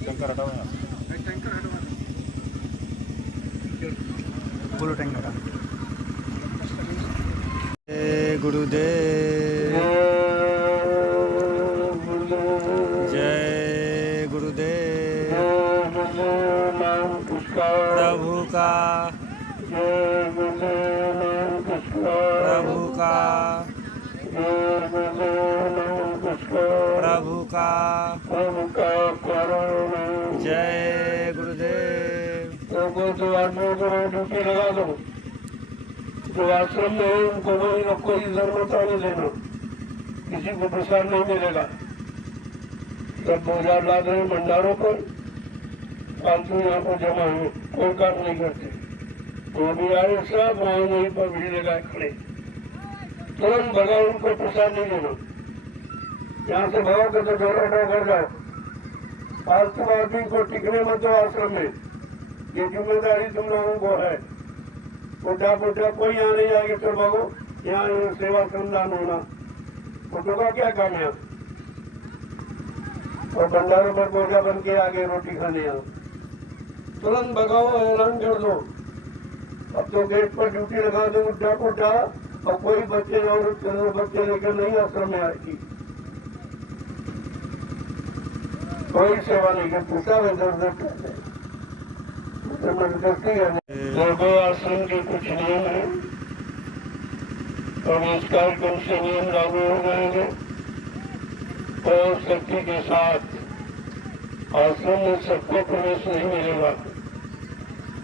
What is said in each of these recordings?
Tanker हटाओ यहाँ से। टैंकर हटवा बोलो, टैंकर हटा। गुरुदेव जय गुरुदेव। प्रभु का प्रभु का प्रभु का जय गुरुदेव। जो आदमियों को ड्यूटी लगा दो, जो आश्रम में है उनको कोई जरूरत नहीं लेना, किसी को प्रसाद नहीं मिलेगा। सब बोझा लाद रहे भंडारों पर, फालतू यहाँ पर जमा है, कोई काम नहीं करते। तो अभी आए सब वहाँ वहीं पर भीड़ लगाए खड़े, तुरंत भगाओ, उनको प्रसाद नहीं देना। यहाँ से भागोगे तो डोरा घर जाओ। फालतू आदमी को टिकने मत दो आश्रम में, ये जिम्मेदारी तुम लोगों को है। बुढ़ा बुढ़ा कोई यहाँ नहीं आएगा तो भागो, यहाँ सेवा संदान होना, बुढ़ों का क्या काम है। और भंडारों पर बोझा बन के आगे रोटी खाने आओ, तुरंत भगाओ, ऐलान कर दो। अब तो गेट पर ड्यूटी लगा दो बुढ़ा बुढ़ा, और कोई बच्चे और बच्चे लेकर नहीं आश्रम में आएगी, कोई सेवा नहीं कर पूछा में दर्द करते। लोगों आश्रम के कुछ नियम है और इस कार्यक्रम से नियम लागू हो जाएंगे। और शक्ति के साथ आश्रम में सबको प्रवेश नहीं मिलेगा।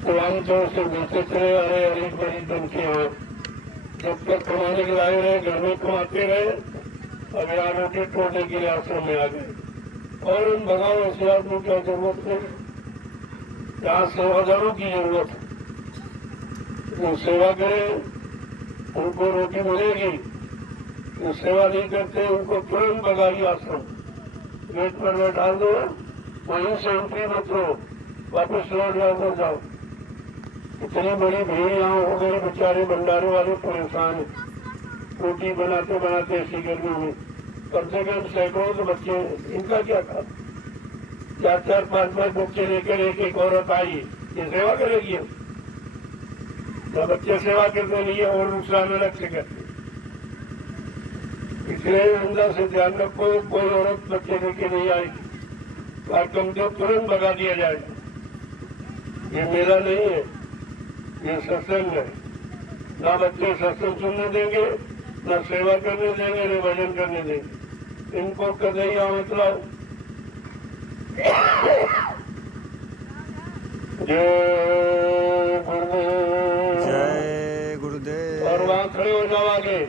तो आमतौर से बोलते चले अरे अरे बड़ी धमकियां, जब तक कमाने के लाए रहे घर में कमाते रहे, अब यहाँ रोटी तोड़ने के लिए आश्रम में आ गए। और उन भगाओ ऐसे आदमी की जरूरत नहीं, यहाँ सेवादारों की जरूरत है। जो सेवा करे उनको रोटी मिलेगी, जो सेवा नहीं करते उनको तुरंत भगाइए आश्रम, गेट पर बैठा दो, वहीं से एंट्री मत लो, वापस लौट जाओ जाओ। इतनी बड़ी भीड़ यहाँ हो गई, बेचारे भंडारे वाले परेशान है, रोटी बनाते बनाते ऐसी गर्मी में, कम से कम सैकड़ों तो बच्चे, इनका क्या काम। 4-4, 5-5 बच्चे लेकर एक औरत आई, ये सेवा करेगी। तो बच्चे सेवा करते नहीं है और नुकसान अलग से करते। इसलिए अंदर से ध्यान रखो, कोई औरत बच्चे लेके नहीं आएगी, कार्यक्रम को तुरंत भगा दिया जाएगा। ये मेला नहीं है, ये सत्संग है। ना बच्चे सत्संग सुनने देंगे, न सेवा करने देंगे, न भजन करने देंगे। इनको कन्हैया मतलब जय गुरुदेव। और वहाँ खड़े हो जाओ आगे।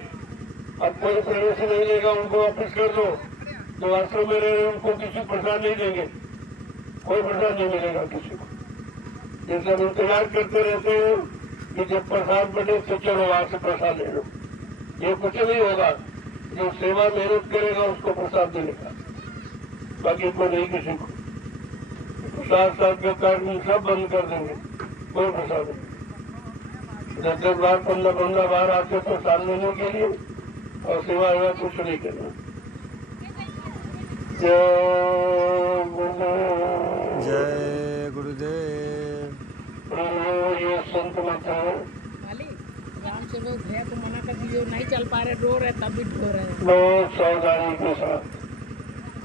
अब कोई प्रवेश नहीं लेगा, उनको वापस कर दो। जो आश्रम में रहे उनको किसी प्रसाद नहीं देंगे, कोई प्रसाद नहीं मिलेगा किसी को। जैसे हम इंतजार करते रहते हैं कि जब प्रसाद बने तो चलो वहां से प्रसाद ले लो, ये कुछ नहीं होगा। जो सेवा मेहनत करेगा उसको प्रसाद मिलेगा, बाकी को नहीं किसी को। प्रसाद साथ के कार्य सब बंद कर देंगे, कोई प्रसाद नहीं। 10-10 बार 15-15 बार आते प्रसाद लेने के लिए, और सेवा हुआ कुछ नहीं करना। जय गुरुदेव। ये संत मत है, रामसेवक भैया को मना कर दिए, नहीं चल पा रहे, रो रहे, तब भी रो रहे। बहुत सावधानी के साथ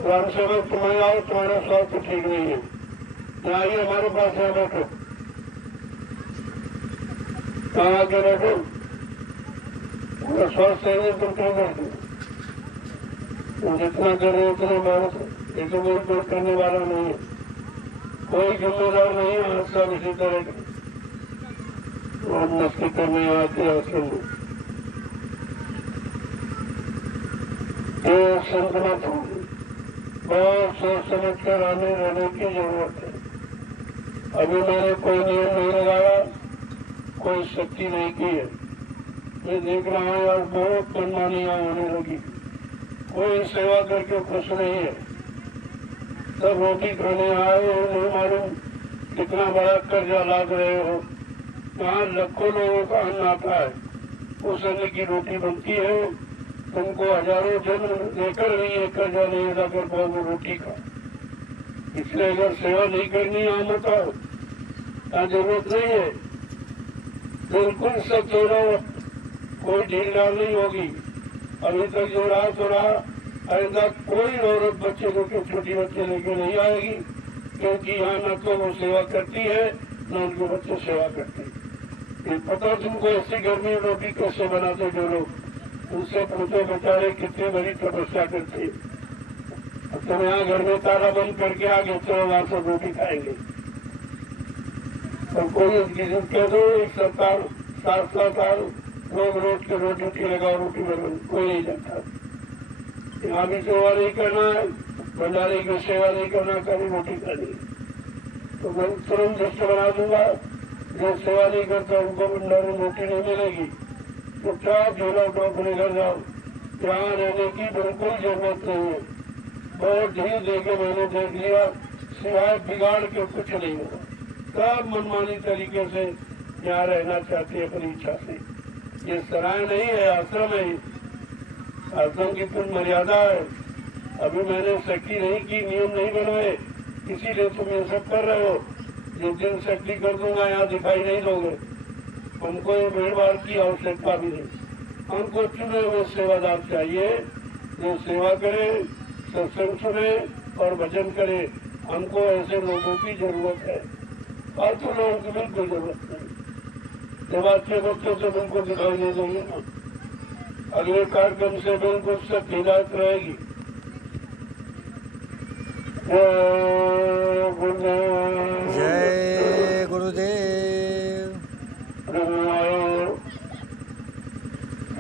रामसेवक तुम्हें आओ, तुम्हारा स्वास्थ्य ठीक नहीं है, यहाँ आइए हमारे पास यहाँ बैठो। कहाँ आके बैठो, स्वास्थ्य है तुम क्यों करते, तुम जितना कर रहे हो उतना बहुत। ये तो कोई करने वाला नहीं है, कोई जिम्मेदार नहीं है। सब इसी तरह के और मस्ती करने आते आश्रम में। तो संत मत हो, बहुत सोच समझ कर आने रहने की जरूरत है। अभी मैंने कोई नियम नहीं लगाया, कोई सख्ती नहीं की है। मैं देख रहा हूँ यार बहुत मनमानियां होने लगी, कोई सेवा करके खुश नहीं है। सब रोटी खाने आए हो, नहीं मालूम कितना बड़ा कर्जा लाद रहे हो। यहाँ लाखों लोगों का अन्न आता है, उस अन्न की रोटी बनती है। तुमको हजारों जन्म देकर भी ये कर्जा नहीं अदा कर पाओगे रोटी का। इसलिए अगर सेवा नहीं करनी यहाँ मत आओ, यहाँ जरूरत नहीं है। बिल्कुल सब जोड़ो, कोई ढील डाल नहीं होगी। अभी तक जो रहा तो रहा, आइंदा कोई औरत बच्चे को छोटी बच्चे लेके नहीं आएगी, क्योंकि यहाँ न तो वो सेवा करती है न उनके बच्चे सेवा करते हैं। ये पता तुमको ऐसी गर्मी में रोटी कैसे बनाते जो लोग, उनसे पूछो बेचारे कितनी बड़ी तपस्या करते हैं। अब तुम यहाँ घर में ताला बंद करके आगे चलो वहां से रोटी खाएंगे, और कोई कह दो एक सरकार 7 साल लोग रोज के रोज ड्यूटी लगाओ रोटी बना, कोई नहीं जाता। यहाँ भी सेवा नहीं करना है, भंडारे की सेवा नहीं करना, कभी रोटी खानी, तो मैं तुरंत लिस्ट बना दूंगा। जो सेवा नहीं करता उनको भंडारे रोटी नहीं मिलेगी। तो क्या झोला उठाओ अपने घर जाओ, यहाँ रहने की बिल्कुल जरूरत नहीं है। बहुत ढील देके मैंने देख लिया, सिवाय बिगाड़ के कुछ नहीं होगा। सब मनमानी तरीके से यहाँ रहना चाहते हैं अपनी इच्छा से। ये सराय नहीं है, आश्रम है। आश्रम की कुछ मर्यादा है। अभी मैंने सख्ती नहीं की, नियम नहीं बनाए, इसीलिए तुम ये सब कर रहे हो। जिस दिन सख्ती कर दूंगा यहाँ दिखाई नहीं दोगे। हमको ये भीड़ भाड़ की आवश्यकता भी नहीं। हमको चुने हुए सेवादार चाहिए जो सेवा करे, सत्संग सुने और भजन करे। हमको ऐसे लोगों की जरूरत है, फालतू लोगों की बिल्कुल जरूरत नहीं। जब अच्छे बच्चों से बिल्कुल दिखाई नहीं देंगे ना, अगले कार्यक्रम से बिल्कुल सब हिदायत रहेगी। जय गुरुदेव।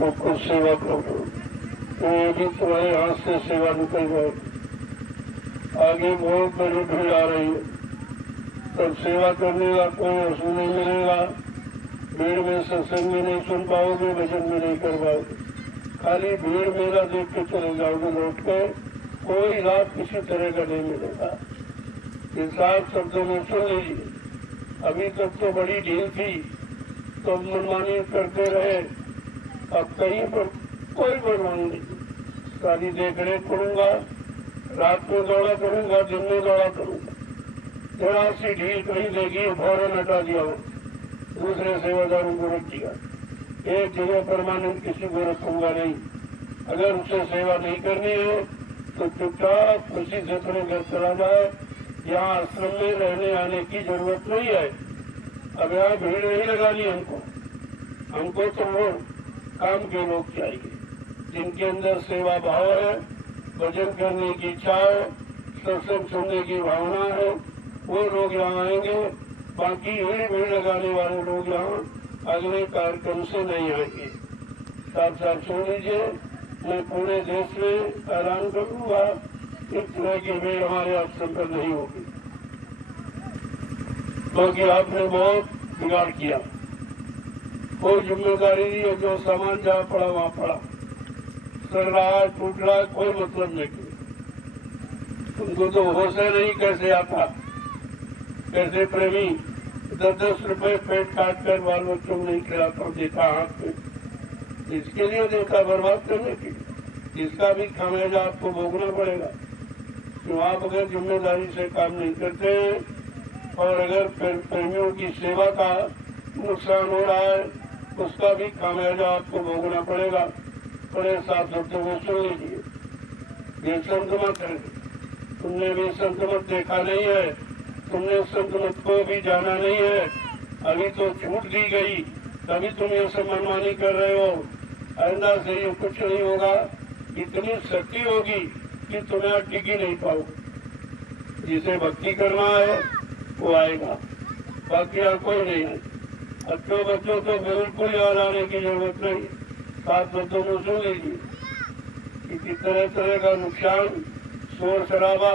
तो कुछ सेवा करो, तो भी तुम्हारे हाथ से सेवा निकल जाए। आगे बहुत बड़ी भीड़ आ रही है, तब सेवा करने का कोई असूल नहीं मिलेगा। भीड़ में सत्संग में नहीं सुन पाओगे, भजन में नहीं कर पाओगे। खाली भीड़ मेरा देख के चले जाओगे लौट के, कोई लाभ किसी तरह का नहीं मिलेगा। इंसान शब्दों में सुन लीजिए। अभी तक तो बड़ी ढील थी, तो मनमानी करते रहे। अब कहीं पर कोई मनमानी नहीं, सारी देख रेख करूंगा, रात में दौड़ा करूंगा, दिन में दौड़ा करूंगा। जरा सी ढील कहीं देगी, फौरन हटा दिया हो, दूसरे सेवादारों को रख दिया। एक जगह परमानेंट किसी को रखूंगा नहीं। अगर उसे सेवा नहीं करनी है तो चुपचाप खुशी से अपने घर चला जाए। यहाँ आश्रम में रहने आने की जरूरत नहीं है। अब यहाँ भीड़ नहीं लगानी हमको तो वो काम के लोग चाहिए जिनके अंदर सेवा भाव है, भजन करने की इच्छा है, सत्संग सुनने की भावना है। वो लोग यहाँ आएंगे। बाकी भीड़ लगाने वाले लोग यहाँ अगले कार्यक्रम से नहीं आएंगे। साथ साथ सुन लीजिए, मैं पूरे देश में ऐलान करूंगा, इस तरह की भीड़ हमारे आश्रम पर नहीं होगी, क्योंकि आपने बहुत बिगाड़ किया। कोई जिम्मेदारी नहीं है, जो सामान जहाँ पड़ा वहाँ पड़ा, सड़ रहा है, टूट रहा है, कोई मतलब नहीं। उनको तो होश नहीं कैसे आता, कैसे प्रेमी 10-10 रुपए पेट काट कर बाल बच्चों को नहीं खिलाता, देता हाथ में, इसके लिए देता बर्बाद करने के लिए। इसका भी खामियाजा आपको भोगना पड़ेगा। तो आप अगर जिम्मेदारी से काम नहीं करते और अगर प्रेमियों की सेवा का नुकसान हो रहा है, उसका भी खामियाजा आपको भोगना पड़ेगा। बड़े साथ शब्दों को सुन लीजिए। ये संत मत है, तुमने भी संत मत देखा नहीं है, तुमने संत मत को भी जाना नहीं है। अभी तो छूट दी गई, तभी तुम ये सब मनमानी कर रहे हो। आइंदा से ये कुछ नहीं होगा। इतनी शक्ति होगी कि तुम्हें टिक ही नहीं पाओ। जिसे भक्ति करना है वो आएगा, बाकी और कोई नहीं है। अच्छे बच्चों तो बिल्कुल याद आने की जरूरत नहीं। सात बच्चों को सुन लीजिए कि तरह तरह का नुकसान, शोर शराबा,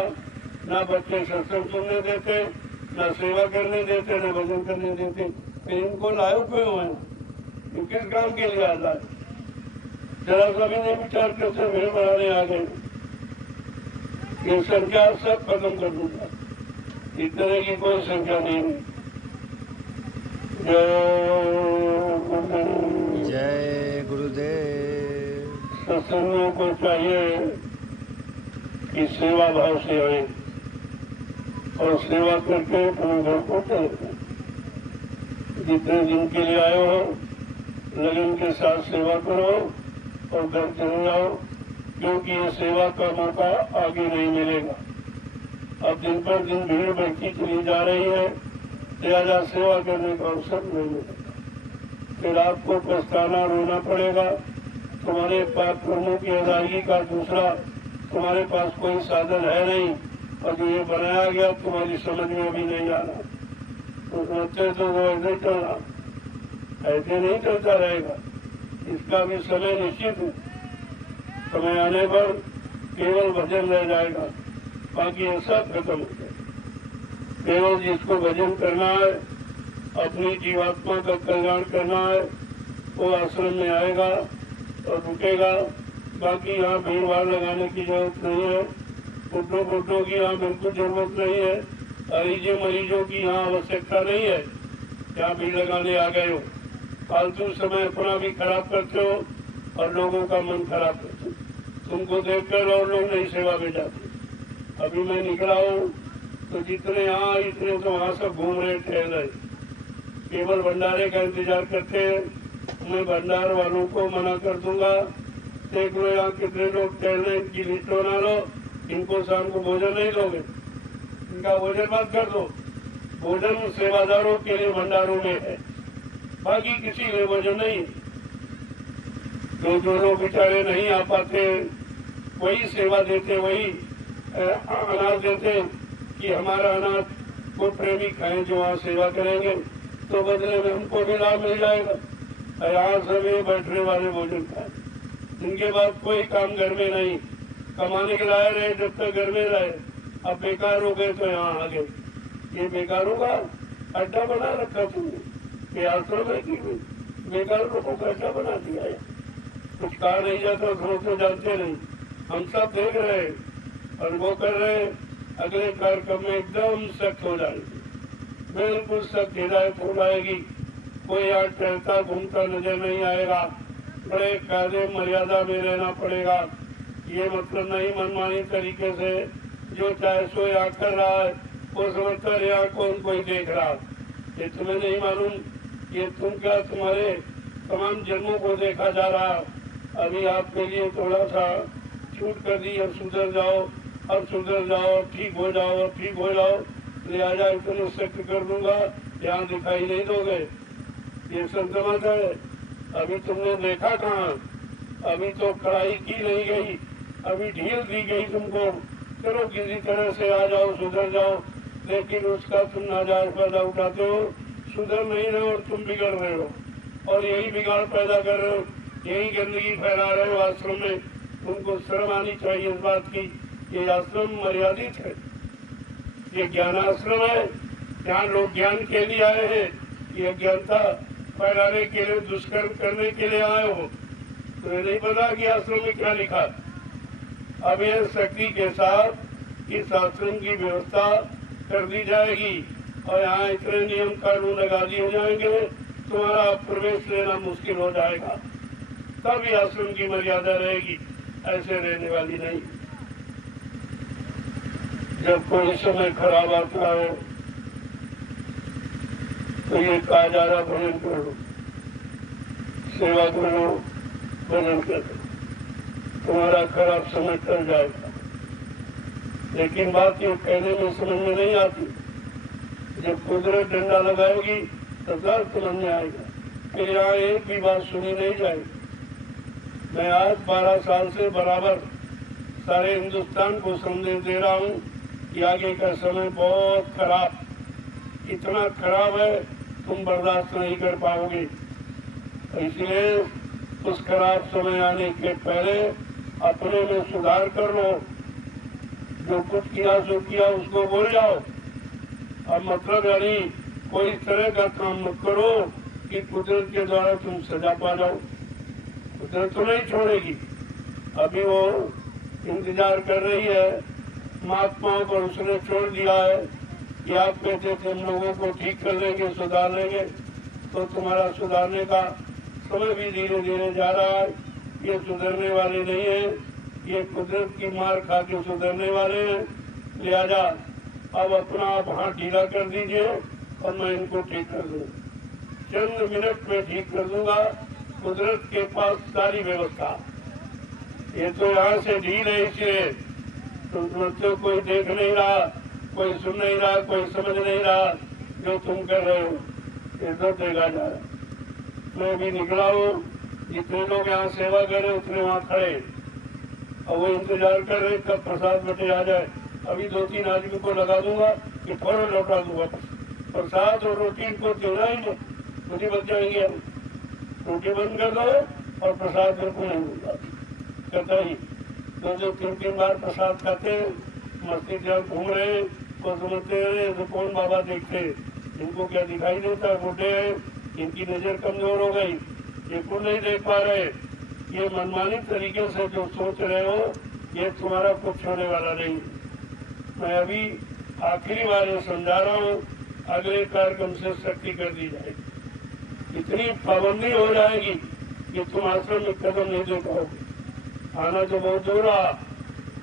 न बच्चे सत्संग सुनने देते, न सेवा करने देते, न भजन करने देते। फिर इनको लाए क्यों है? ये किस काम के लिए आता है? जरा सभी ने विचार करते भीड़ बढ़ाने आ गए। ये संख्या सब खत्म कर दूंगा, इस तरह की कोई संख्या नहीं है। जय गुरुदेव। सत्संगों को चाहिए कि सेवा भाव से आए, और सेवा करके अपने घर को चले जाओ। जितने दिन के लिए आए हो लगन के साथ सेवा करो और घर चले जाओ, क्योंकि ये सेवा का मौका आगे नहीं मिलेगा। अब दिन पर दिन भीड़ बढ़ती चली जा रही है, लिहाजा सेवा करने का अवसर नहीं मिलेगा। फिर आपको पछताना रोना पड़ेगा। तुम्हारे पाप कर्मों की अदायगी का दूसरा तुम्हारे पास कोई साधन है नहीं, और जो ये बनाया गया तुम्हारी समझ में भी नहीं आ रहा। तो सोचते तो वो ऐसे चलना, ऐसे नहीं चलता रहेगा। इसका भी समय निश्चित है। समय आने पर केवल भजन रह जाएगा, बाकी ये सब खत्म हो जाएगा। केवल जिसको भजन करना है, अपनी जीवात्मा का कल्याण करना है, वो आश्रम में आएगा और रुकेगा। बाकी यहाँ भीड़ भाड़ लगाने की जरूरत नहीं है, बुड्ढों की यहाँ बिल्कुल जरूरत नहीं है, मरीजों की यहाँ आवश्यकता नहीं है। यहाँ भीड़ लगाने आ गए हो, फालतू समय अपना भी खराब करते हो और लोगों का मन खराब करते हो। तुमको देखकर और लोग नहीं सेवा में जाते। अभी मैं निकला हूँ तो जितने यहाँ इतने तो वहाँ सब घूम रहे टहल रहे, केवल भंडारे का इंतजार करते हैं। मैं भंडार वालों को मना कर दूंगा, देख लो यहाँ कितने लोग टहलने की लिस्ट बना लो। इनको शाम को भोजन नहीं दोगे, इनका भोजन मत कर दो। भोजन सेवादारों के लिए भंडारों में है, बाकी किसी लिए भोजन नहीं। जो लोग बेचारे नहीं आ पाते वही सेवा देते, वही अनाज देते कि हमारा अनाज को प्रेमी खाएं जो वहाँ सेवा करेंगे, तो बदले में हमको भी लाभ मिल जाएगा। यहाँ सभी बैठने वाले भोजन खाए, इनके बाद कोई काम घर में नहीं, कमाने के लाए रहे जब तक घर में रहे। अब बेकार हो गए तो यहाँ आ गए। ये बेकारों का अड्डा बना रखा तुमने, ये आश्रम है कि बेकार लोगों का अड्डा बना दिया है। कुछ कहा नहीं जाता, तो जानते नहीं, हम सब देख रहे हैं और वो कर रहे हैं। अगले कार्यक्रम में एकदम सख्त हो जाएगी, बिल्कुल सख्त हिदायत हो जाएगी। कोई यहाँ टहलता घूमता नजर नहीं आएगा, बड़े कायदे मर्यादा में रहना पड़ेगा। ये मतलब नहीं मनमानी तरीके से जो चाहे सो यहाँ कर रहा है, वो समझता यहाँ कौन कोई देख रहा। ये तुम्हें नहीं मालूम, ये तुम क्या तुम्हारे तमाम जन्मों को देखा जा रहा। अभी आपके लिए थोड़ा सा छूट कर दी, अब सुधर जाओ, अब सुधर जाओ, ठीक हो जाओ, अब ठीक हो जाओ, लिहाजा इतने सख्त कर दूंगा, यहाँ दिखाई नहीं दोगे। ये संक्रमण है। अभी तुमने देखा कहाँ, अभी तो कड़ाई की नहीं गई, अभी ढील दी गई तुमको, चलो किसी तरह से आ जाओ, सुधर जाओ। लेकिन उसका तुम नाजायज फायदा उठाते हो, सुधर नहीं रहे और तुम बिगड़ रहे हो, और यही बिगाड़ पैदा कर रहे हो, यही गंदगी फैला रहे हो आश्रम में। तुमको शर्म आनी चाहिए इस बात की। ये आश्रम मर्यादित है, ये ज्ञानाश्रम है, यहाँ लोग ज्ञान के लिए आए हैं। ये ज्ञानता फैलाने के लिए, दुष्कर्म करने के लिए आए हो। तुम्हें नहीं पता कि आश्रम में क्या लिखा। अब यह शक्ति के साथ इस आश्रम की व्यवस्था कर दी जाएगी और यहाँ इतने नियम कानून लगा दिए जाएंगे, तुम्हारा प्रवेश लेना मुश्किल हो जाएगा। तब ये आश्रम की मर्यादा रहेगी, ऐसे रहने वाली नहीं। जब कोई समय खराब आता है तो ये कहा जा रहा भजन करो, सेवा करो, भजन करो, तुम्हारा खराब समय टल जाएगा। लेकिन बात ये कहने में समझ में नहीं आती। जब कुदरत डंडा लगाएगी तो दर्द समझ में आएगा। फिर यहाँ एक भी बात सुनी नहीं जाएगी। मैं आज 12 साल से बराबर सारे हिंदुस्तान को संदेश दे रहा हूँ कि आगे का समय बहुत खराब, इतना खराब है तुम बर्दाश्त नहीं कर पाओगे। इसलिए उस खराब समय आने के पहले अपने में सुधार कर लो। जो कुछ किया सो किया उसको बोल जाओ। अब मतलब यानी कोई इस तरह का काम मत करो कि कुदरत के द्वारा तुम सजा पा जाओ। कुदरत तो नहीं छोड़ेगी, अभी वो इंतजार कर रही है महात्माओं पर। उसने छोड़ दिया है कि आप कहते थे हम लोगों को ठीक कर लेंगे, सुधार लेंगे, तो तुम्हारा सुधारने का समय भी धीरे धीरे जा रहा है। ये सुधरने वाले नहीं है, ये कुदरत की मार खा के सुधरने वाले हैं। लिहाजा अब अपना आप हाथ ढीला कर दीजिए और मैं इनको ठीक कर दूंगा। चंद मिनट में ठीक कर दूंगा। कुदरत के पास सारी व्यवस्था। ये तो यहाँ से ढील है, इसलिए तो कोई देख नहीं रहा, कोई सुन नहीं रहा, कोई समझ नहीं रहा जो तुम कर रहे हो। ये तो देखा जा रहा। मैं भी निकला हूँ, जितने लोग यहाँ सेवा कर रहे उतने वहाँ खड़े और वो इंतजार कर रहे कब प्रसाद बटे आ जाए। अभी 2-3 आदमी को लगा दूंगा कि फौरन लौटा दूंगा प्रसाद और रोटी को देना ही नहीं, मुझे बच जाएंगे। हम रोटी बंद कर दो और प्रसाद बिल्कुल नहीं दूंगा। कहता ही 2-3 बार प्रसाद खाते मस्ती जहाँ घूम रहे को समझते रहे तो कौन बाबा देखते, इनको क्या दिखाई देता, बूढ़े हैं, इनकी नजर कमजोर हो गई, ये कुछ नहीं देख पा रहे। ये मनमानी तरीके से जो सोच रहे हो ये तुम्हारा कुछ होने वाला नहीं। मैं अभी आखिरी बार ये समझा रहा हूँ, अगले कार्यक्रम से सख्ती कर दी जाएगी। इतनी पाबंदी हो जाएगी कि तुम आश्रम में कदम नहीं दे पाओगे। आना तो बहुत दूर रहा,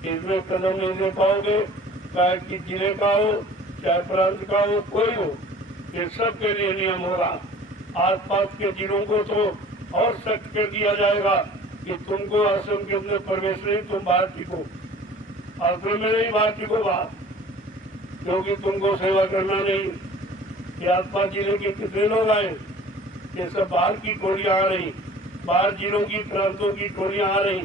इसमें कदम नहीं दे पाओगे। चाहे कि जिले का हो चाहे प्रांत का हो, कोई हो, ये सब के लिए नियम होगा। आसपास के जिलों को तो और सख्त कर दिया जाएगा कि तुमको आश्रम के अंदर प्रवेश नहीं, तुम बाहर टिको। आश्रम में नहीं, बाहर टिको बाहर, क्योंकि तुमको सेवा करना नहीं। ये आसपास जिले के कितने लोग आए, ये सब बाहर की टोलियां आ रही, बाहर जिलों की प्रांतों की टोलियां आ रही,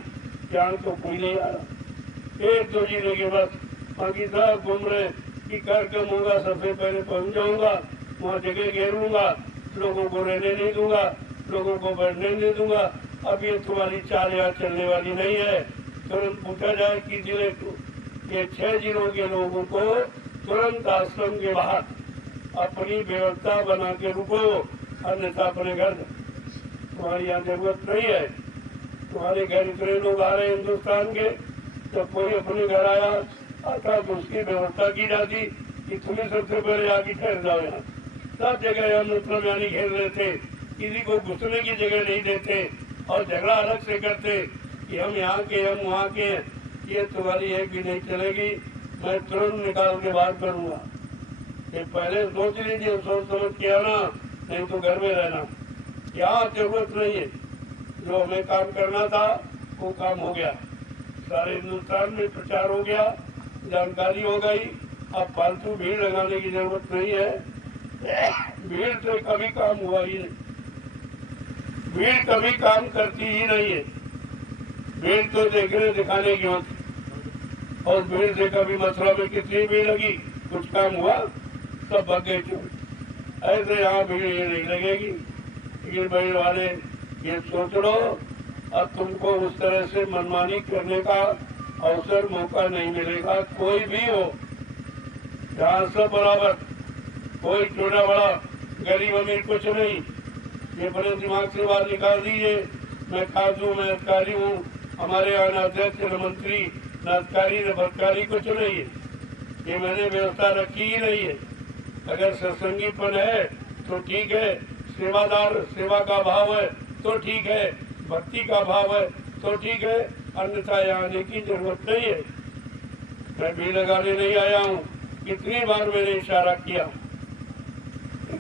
यहाँ तो कोई नहीं आ रहा। 1-2 जिले के बस, बाकी सब घूम रहे कि कार्यक्रम होगा सबसे पहले पहुंच जाऊंगा, वहाँ जगह घेरूंगा, लोगों को रहने नहीं दूंगा, लोगों को बैठने नहीं दूंगा। अब ये तुम्हारी चाल यहाँ चलने वाली नहीं है। तुरंत पूछा जाए कि जिले को, ये 6 जिलों के लोगों को तुरंत आश्रम के बाहर अपनी व्यवस्था बना के रुको, अन्यथा अपने घर। तुम्हारी यहाँ जरूरत नहीं है। तुम्हारे घर इतने लोग आ रहे हिंदुस्तान के, जब कोई अपने घर आया आता तो उसकी व्यवस्था की जाती कि तुम्हें सबसे पहले आगे ठहर जाओ। यहाँ सब जगह यहाँ मतलब यानी घेर रहे थे, किसी को घुसने की जगह नहीं देते और झगड़ा अलग से करते कि हम यहाँ के हम वहाँ के। ये तुम्हारी एक भी नहीं चलेगी, मैं तुरंत निकाल के बाहर करूँगा। ये पहले सोच लीजिए, सोच समझ के आना, नहीं तो घर में रहना। यहाँ जरूरत नहीं है। जो हमें काम करना था वो काम हो गया, सारे हिंदुस्तान में प्रचार हो गया, जानकारी हो गई। अब फालतू भीड़ लगाने की जरूरत नहीं है। भीड़ से कभी काम हुआ ही नहीं, भीड़ कभी काम करती ही नहीं है। भीड़ तो देखने दिखाने की होती, और भीड़ से कभी मथुरा में कितनी भीड़ लगी, कुछ काम हुआ, सब भाग गए क्यों। ऐसे यहाँ भीड़ ये नहीं लगेगी। लेकिन भीड़ वाले ये सोच लो, अब तुमको उस तरह से मनमानी करने का अवसर मौका नहीं मिलेगा। कोई भी हो, यहाँ सब बराबर, कोई छोटा बड़ा गरीब अमीर कुछ नहीं। ये बड़े दिमाग से बात निकाल दीजिए। मैं काजू, मैं अधिकारी हूँ, हमारे यहाँ न अध्यक्ष न मंत्री न अधिकारी न भटकारी कुछ नहीं है। ये मैंने व्यवस्था रखी ही नहीं है। अगर सत्संगीपन है तो ठीक है, सेवादार सेवा का भाव है तो ठीक है, भक्ति का भाव है तो ठीक है, अन्यथा यहाँ आने की जरूरत नहीं है। मैं भीड़ लगाने नहीं आया हूँ। कितनी बार मैंने इशारा किया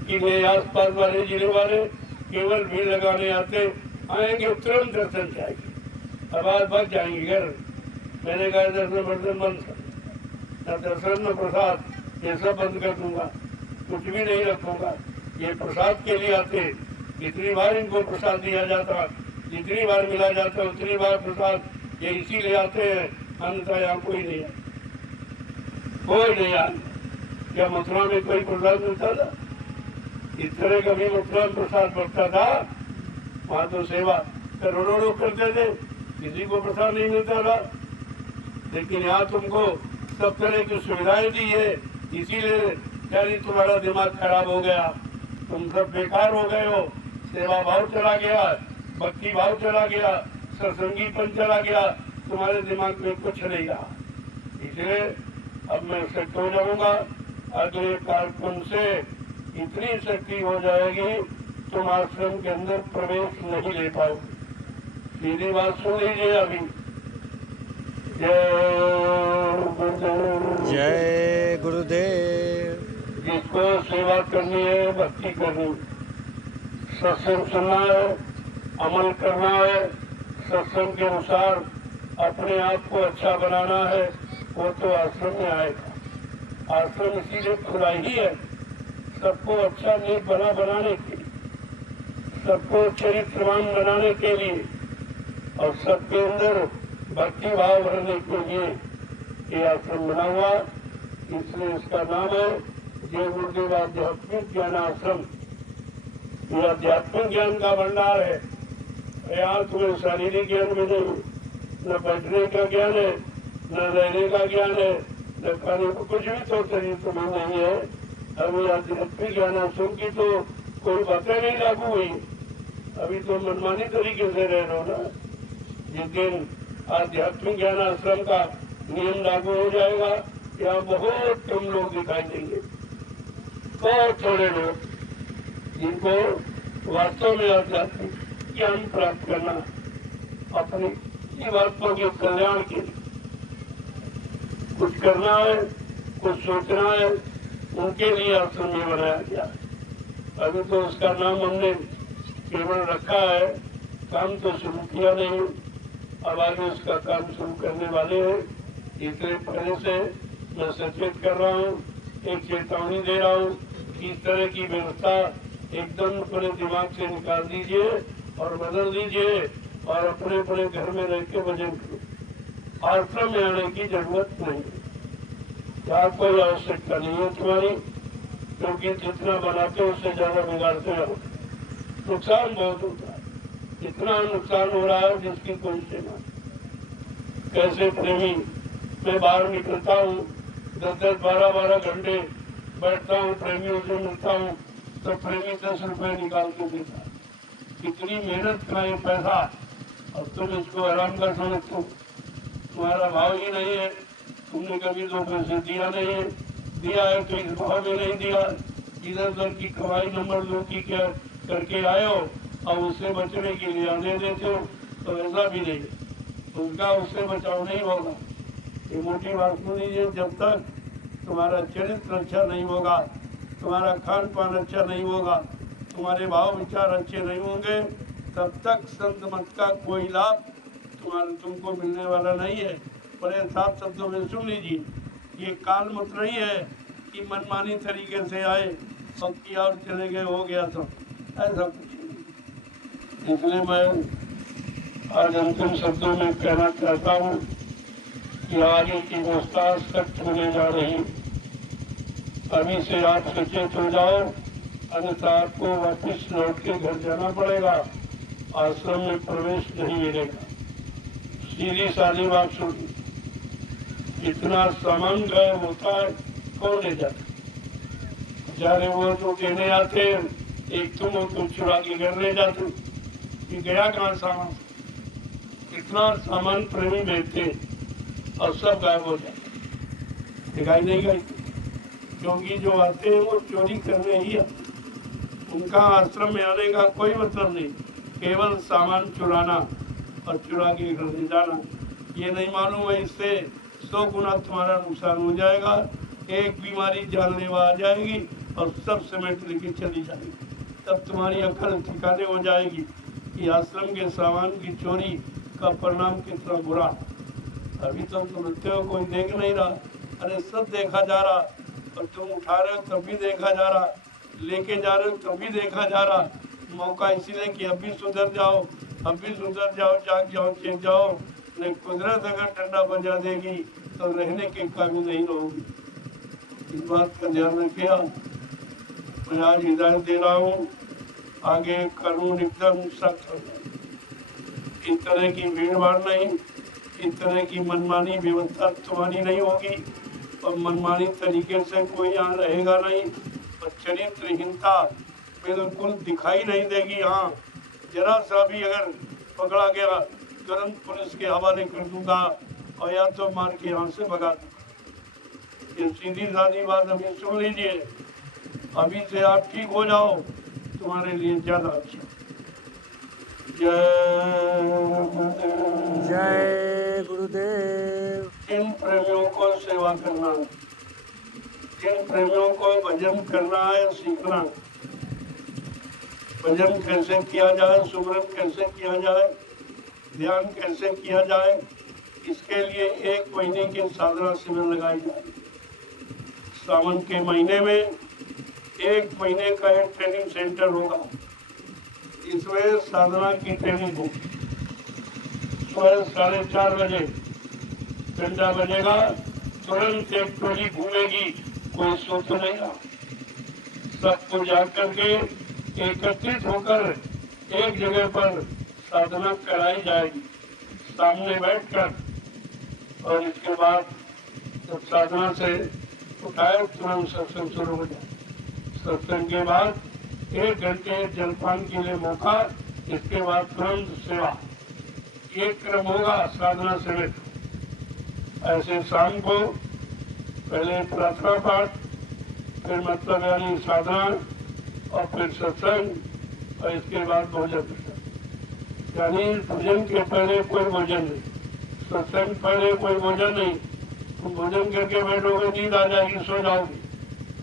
कि ये आसपास वाले जिले वाले केवल भीड़ लगाने आते, आएंगे तुरंत दर्शन जाएंगे, आवाज बच जाएंगे घर। मैंने कहा दर्शन वर्शन बंद कर, न दर्शन न प्रसाद, ये सब बंद कर दूंगा, कुछ भी नहीं रखूंगा। ये प्रसाद के लिए आते, जितनी बार इनको प्रसाद दिया जाता, जितनी बार मिला जाता उतनी बार प्रसाद ये इसीलिए आते हैं, अन्यथा यहाँ कोई नहीं आए, कोई नहीं आए। क्या मथुरा में कोई प्रसाद मिलता था? इस तरह कभी मथुरा में प्रसाद बढ़ता था? वहाँ तो सेवा करोड़ों लोग करते थे, किसी को प्रसाद नहीं मिलता था। लेकिन यहाँ तुमको सब तरह की सुविधाएं दी है, इसीलिए यानी तुम्हारा दिमाग खराब हो गया, तुम सब बेकार हो गए हो। सेवा भाव चला गया, भक्ति भाव चला गया, सत्संगीपन चला गया, तुम्हारे दिमाग में कुछ नहीं रहा। इसलिए अब मैं सख्त हो जाऊंगा। अगले कार्यक्रम से इतनी शक्ति हो जाएगी तुम आश्रम के अंदर प्रवेश नहीं ले पाओगे। सीधी बात सुन लीजिए अभी। जय गुरुदेव। जय गुरुदेव। सेवा करनी है, भक्ति करनी है, सत्संग सुनना है, अमल करना है, सत्संग के अनुसार अपने आप को अच्छा बनाना है, वो तो आश्रम में आएगा। आश्रम इसीलिए खुला ही है सबको अच्छा नेक बनाने के लिए, सबको चरित्रवान बनाने के लिए और सबके अंदर भक्ति भाव भरने के लिए ये आश्रम बना हुआ। इसलिए इसका नाम है जय गुरुदेव आध्यात्मिक ज्ञान आश्रम। ये आध्यात्मिक ज्ञान का भंडार है। यहाँ तुम्हें शारीरिक ज्ञान में नहीं, न बैठने का ज्ञान है, न रहने का ज्ञान है, न खाने को कुछ भी तो शरीर तुम्हें नहीं है। अभी आध्यात्मिक ज्ञान आश्रम की तो कोई बातें नहीं लागू हुई, अभी तो मनमानी तरीके से रह रहे हो ना। जिस दिन आध्यात्मिक ज्ञान आश्रम का नियम लागू हो जाएगा, यहाँ बहुत कम लोग दिखाई देंगे, बहुत थोड़े लोग जिनको वास्तव में आध्यात्मिक ज्ञान प्राप्त करना अपनी जीवात्मा के कल्याण के लिए कुछ करना है, कुछ सोचना है, उनके लिए आश्रम में बनाया गया है। अभी तो उसका नाम हमने केवल रखा है, काम तो शुरू किया नहीं, अब आगे उसका काम शुरू करने वाले हैं। इसलिए पहले से मैं सचेत कर रहा हूँ, एक चेतावनी दे रहा हूँ कि इस तरह की व्यवस्था एकदम अपने दिमाग से निकाल दीजिए और बदल दीजिए और अपने अपने घर में रह के भजन करो। आश्रम में आने की जरूरत नहीं, यहाँ कोई आवश्यकता नहीं है तुम्हारी, क्योंकि जितना बनाते हो उससे ज्यादा बिगाड़ते हो। नुकसान बहुत होता है, इतना नुकसान हो रहा है जिसकी कोई सीमा नहीं। कैसे प्रेमी मैं बाहर निकलता हूँ, 10-10, 12-12 घंटे बैठता हूँ, प्रेमियों से मिलता हूँ, तो प्रेमी 10 रुपए निकाल के देता है। कितनी मेहनत का ये पैसा, और तुम इसको आराम का समझते हो। तुम्हारा भाव ही नहीं है, तुमने कभी 2 पैसे दिया नहीं है, दिया है तो इस भाव में नहीं दिया। इधर उधर की कमाई नंबर 2 की क्या करके आए हो और उससे बचने के लिए आने देते हो, तो ऐसा भी नहीं, उनका उससे बचाव नहीं होगा। ये मोटी बात सुन लीजिए, जब तक तुम्हारा चरित्र अच्छा नहीं होगा, तुम्हारा खान पान अच्छा नहीं होगा, तुम्हारे भाव विचार अच्छे नहीं होंगे, तब तक संत मत का कोई लाभ तुमको मिलने वाला नहीं है। बड़े साफ शब्दों में सुन लीजिए, ये काल मत नहीं है कि मनमानी तरीके से आए और किया और चले गए, हो गया तो ऐसा कुछ नहीं। इसलिए मैं आज अंतिम शब्दों में कहना चाहता हूँ कि आगे की व्यवस्था सख्त होने जा रही है। अभी से आप सचेत हो जाओ, अन्यथा आपको वापिस लौट के घर जाना पड़ेगा, आश्रम में प्रवेश नहीं मिलेगा। सीधी सादी बात सुन, इतना सामान गायब होता है, कौन ले जाता? बेचारे वो तो देने आते, एक तुम हो तो चुरा के घर ले जाते, कि गया कहाँ सामान? इतना सामान प्रेमी बेचते और सब गायब हो जाता, दिखाई नहीं गई। क्योंकि जो आते हैं वो चोरी करने ही आते, उनका आश्रम में आने का कोई मतलब नहीं, केवल सामान चुराना और चुरा के घर ले जाना। ये नहीं मालूम है, इससे 100 गुना तुम्हारा नुकसान हो जाएगा। एक बीमारी जानलेवा आ जाएगी और सब समेट लेके चली जाएगी। तब तुम्हारी अकल ठिकाने हो जाएगी कि आश्रम के सामान की चोरी का परिणाम कितना बुरा। अभी तो समझते हो कोई देख नहीं रहा, अरे सब देखा जा रहा, और तुम उठा रहे हो तब भी देखा जा रहा, लेके जा रहे हो तब भी देखा जा रहा। मौका इसीलिए कि अब भी सुधर जाओ, अब भी सुधर जाओ, जाग जाओ, चेत जाओ। नहीं, कुदरत अगर ठंडा बजा देगी तो रहने के काबिल नहीं रहोगी। इस बात का ध्यान रखिए। मैं आज हिदायत दे रहा हूँ, आगे कानून एकदम सख्त हो जाए। इस तरह की भीड़ भाड़ नहीं, इस तरह की मनमानी व्यवस्था तुम्हारी नहीं होगी और मनमानी तरीके से कोई यहाँ रहेगा नहीं, और चरित्रहीनता बिल्कुल दिखाई नहीं देगी। हाँ, जरा सा भी अगर पकड़ा गया तुरंत पुलिस के हवाले कर दूंगा और या तो मार के यहाँ से भगा दूंगा। ये सीधी सादी बात अभी सुन लीजिए, अभी से आप ठीक हो जाओ, तुम्हारे लिए ज्यादा अच्छा। जय गुरुदेव। इन प्रेमियों को सेवा करना, जिन प्रेमियों को भजन करना है, सीखना, भजन कैसे किया जाए, सुमरन कैसे किया जाए, ध्यान कैसे किया जाए, इसके लिए 1 महीने की साधना शिविर लगाई जाए। सावन के महीने में 1 महीने का एक ट्रेनिंग सेंटर होगा। इसमें साधना की ट्रेनिंग होगी। सुबह 4:30 बजे घंटा बजेगा, तुरंत एक टोली घूमेगी, कोई सो तो नहीं रहा। सबको जाकर के एकत्रित होकर एक जगह पर साधना कराई जाएगी, सामने बैठकर। और इसके बाद जब साधना से उठाए तुरंत सत्संग शुरू हो जाए। सत्संग के बाद 1 घंटे जलपान के लिए मौका, इसके बाद तुरंत सेवा। एक क्रम होगा साधना शिविर। ऐसे शाम को पहले प्रार्थना पाठ, फिर मतलब यानी साधना, और फिर सत्संग, और इसके बाद भोजन। यानी भोजन के पहले कोई भोजन नहीं, सत्संग पहले कोई भोजन नहीं। तुम भोजन करके बैठोगे, नींद आ जाएगी, सो जाओगे।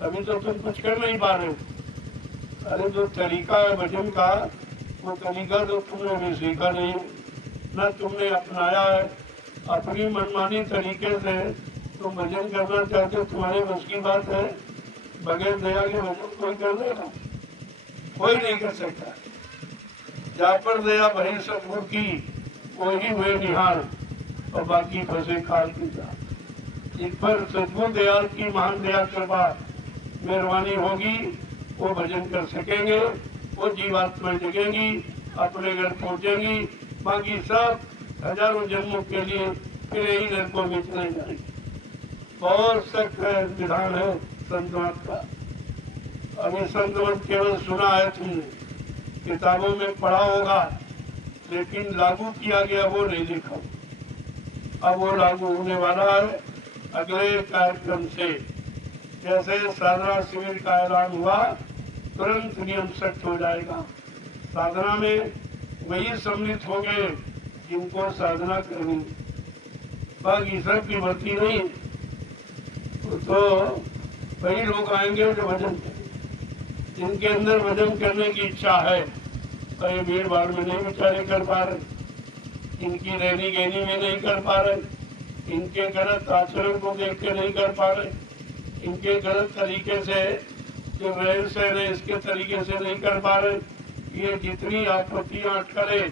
अभी तो तुम कुछ कर नहीं पा रहे हो। अरे जो तरीका है भजन का, वो तरीका तो तुमने भी सीखा नहीं, न तुमने अपनाया है। अपनी मनमानी तरीके से तुम भजन करना चाहते हो, तुम्हारे बस की बात है? बगैर दया के भजन कोई कर देगा? कोई नहीं कर सकता। जा पर दया भरी सतगुरु की, कोई हुए निहार, और बाकी फंसे खाल की जान। इन पर सतगुरु दयाल की महान दया कृपा मेहरबानी होगी, वो भजन कर सकेंगे, वो जीवात्माएं जगेंगी, अपने घर पहुंचेंगी। बाकी सब हजारों जन्मों के लिए फिर यही नरकों में चले जाएंगे। बहुत सख्त विधान है संतमत का। अभी संतमत केवल सुना है तुमने, किताबों में पढ़ा होगा, लेकिन लागू किया गया वो नहीं लिखा। अब वो लागू होने वाला है अगले कार्यक्रम से। जैसे साधना शिविर का ऐलान हुआ, तुरंत नियम सख्त हो जाएगा। साधना में वही सम्मिलित हो गए जिनको साधना करनी, बाकी सब की भर्ती नहीं। तो वही लोग आएंगे जो भजन करें, जिनके अंदर भजन करने की इच्छा है। और ये भीड़ भाड़ में नहीं बेचारे कर पा रहे, इनकी रहनी गहनी में नहीं कर पा रहे, इनके गलत आचरण को देख के नहीं कर पा रहे, इनके गलत तरीके से जो रहन सहन है इसके तरीके से नहीं कर पा रहे। ये जितनी आपत्तियां अटकलें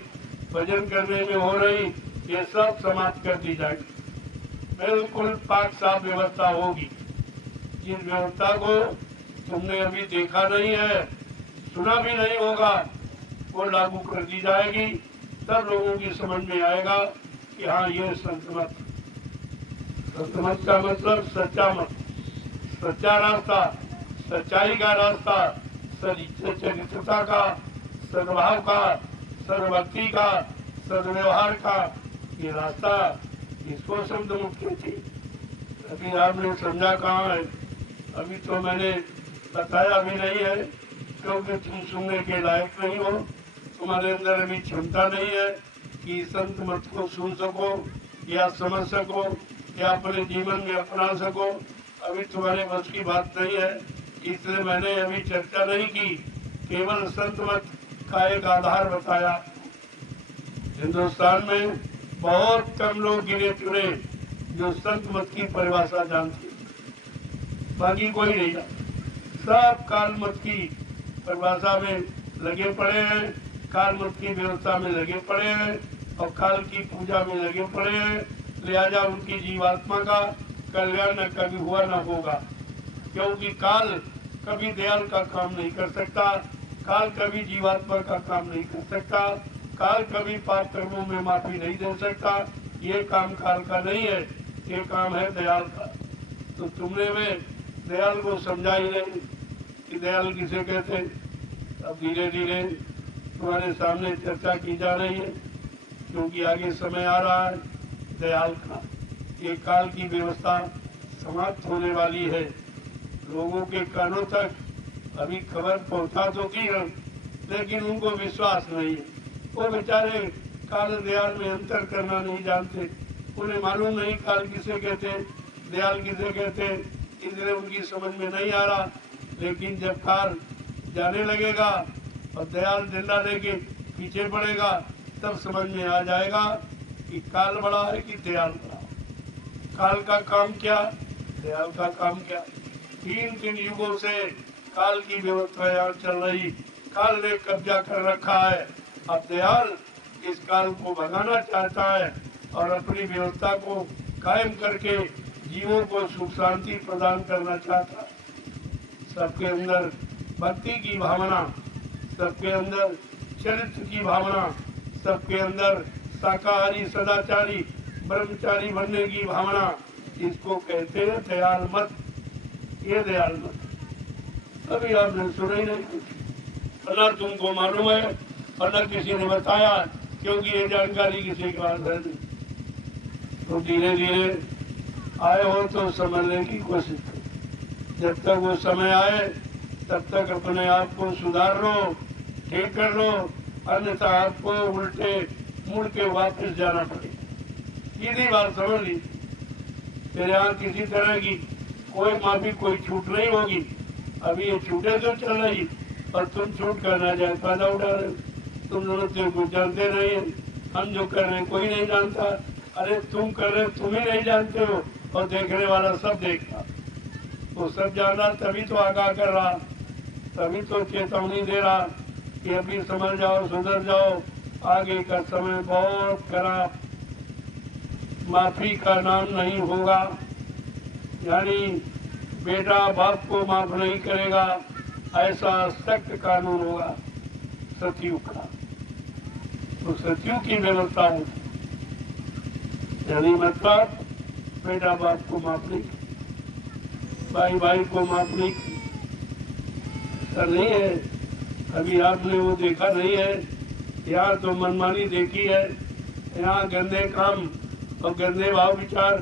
भजन करने में हो रही, ये सब समाप्त कर दी जाएगी। बिल्कुल पाक साफ व्यवस्था होगी। जिस व्यवस्था को तुमने अभी देखा नहीं है, सुना भी नहीं होगा, वो लागू कर दी जाएगी। तब लोगों की समझ में आएगा कि हाँ, ये संतमत। संतमत का मतलब सच्चा मत, सच्चा रास्ता, सच्चाई का रास्ता, चरित्रता का, सद्भाव का, सर्वभक्ति का, सद्व्यवहार का ये रास्ता, इसको शब्द मुक्ति थी। अभी आपने समझा कहाँ है? अभी तो मैंने बताया भी नहीं है, क्योंकि तुम सुनने के लायक नहीं हो। तुम्हारे अंदर अभी क्षमता नहीं है कि संत मत को सुन सको या समझ सको या अपने जीवन में अपना सको। अभी तुम्हारे बस की बात नहीं है, इसलिए मैंने अभी चर्चा नहीं की, केवल संत मत का एक आधार बताया। हिंदुस्तान में बहुत कम लोग गिने चुने जो संत मत की परिभाषा जानते, बाकी कोई नहीं जानता। सब काल मत की परिभाषा में लगे पड़े हैं, काल मत की व्यवस्था में लगे पड़े हैं और काल की पूजा में लगे पड़े हैं। लिहाजा उनकी जीवात्मा का कल्याण न कभी हुआ न होगा, क्योंकि काल कभी दयाल का काम नहीं कर सकता, काल कभी जीवात्मा का काम नहीं कर सकता, काल कभी पाप कर्मों में माफी नहीं दे सकता। ये काम काल का नहीं है, ये काम है दयाल का। तो तुमने में दयाल को समझा ही नहीं कि दयाल किसे कहते। अब धीरे धीरे तुम्हारे सामने चर्चा की जा रही है, क्योंकि आगे समय आ रहा है दयाल का। ये काल की व्यवस्था समाप्त होने वाली है। लोगों के कानों तक अभी खबर पहुंचा तो की है, लेकिन उनको विश्वास नहीं है। वो बेचारे काल दयाल में अंतर करना नहीं जानते। उन्हें मालूम नहीं काल किसे कहते, दयाल किसे कहते, इसलिए उनकी समझ में नहीं आ रहा। लेकिन जब काल जाने लगेगा और दयाल डंडा लेके पीछे पड़ेगा तब समझ में आ जाएगा कि काल बड़ा है कि दयाल बड़ा है। काल का काम क्या, दयाल का काम क्या। तीन युगों से काल की व्यवस्था यहाँ चल रही, काल ने कब्जा कर रखा है। अब दयाल इस काल को भगाना चाहता है और अपनी व्यवस्था को कायम करके जीवों को सुख शांति प्रदान करना चाहता है। सबके अंदर भक्ति की भावना, सबके अंदर चरित्र की भावना, सबके अंदर शाकाहारी सदाचारी ब्रह्मचारी बनने की भावना, इसको कहते हैं दयाल मत। ये दयाल मत अभी आपने सुना ही नहीं कुछ, न तुमको मालूम है और न किसी ने बताया, क्योंकि ये जानकारी किसी के पास है नहीं। तो धीरे धीरे आए हो तो समझने की कोशिश करो। जब तक वो समय आए तब तक अपने आप को सुधार लो, ठीक कर लो, अन्यथा आपको उल्टे मुड़ के वापस जाना पड़ेगा। यही बात समझ ली। फिर यहाँ किसी तरह की कोई माफी, कोई छूट नहीं होगी। अभी ये छूटे तो चल रही और तुम छूट करना जाए फायदा उठा रहे। तुम दोनों तो कुछ जानते नहीं है, हम जो कर रहे हैं कोई नहीं जानता। अरे तुम कर रहे हो, तुम ही नहीं जानते हो और देखने वाला सब देखता। वो सब जान रहा तभी तो आगाह कर रहा, तभी तो चेतावनी दे रहा कि अभी समझ जाओ, सुधर जाओ, आगे का समय बहुत खराब, माफी का नाम नहीं होगा। यानी बेटा बाप को माफ नहीं करेगा, ऐसा सख्त कानून होगा सतयुग का। तो सतयुग की व्यवस्था होगी, यानी मतलब बेटा बाप को माफ नहीं, भाई भाई को माफ नहीं। ऐसा नहीं है, अभी आपने वो देखा नहीं है। यहाँ तो मनमानी देखी है, यहाँ गंदे काम और गंदे भाव विचार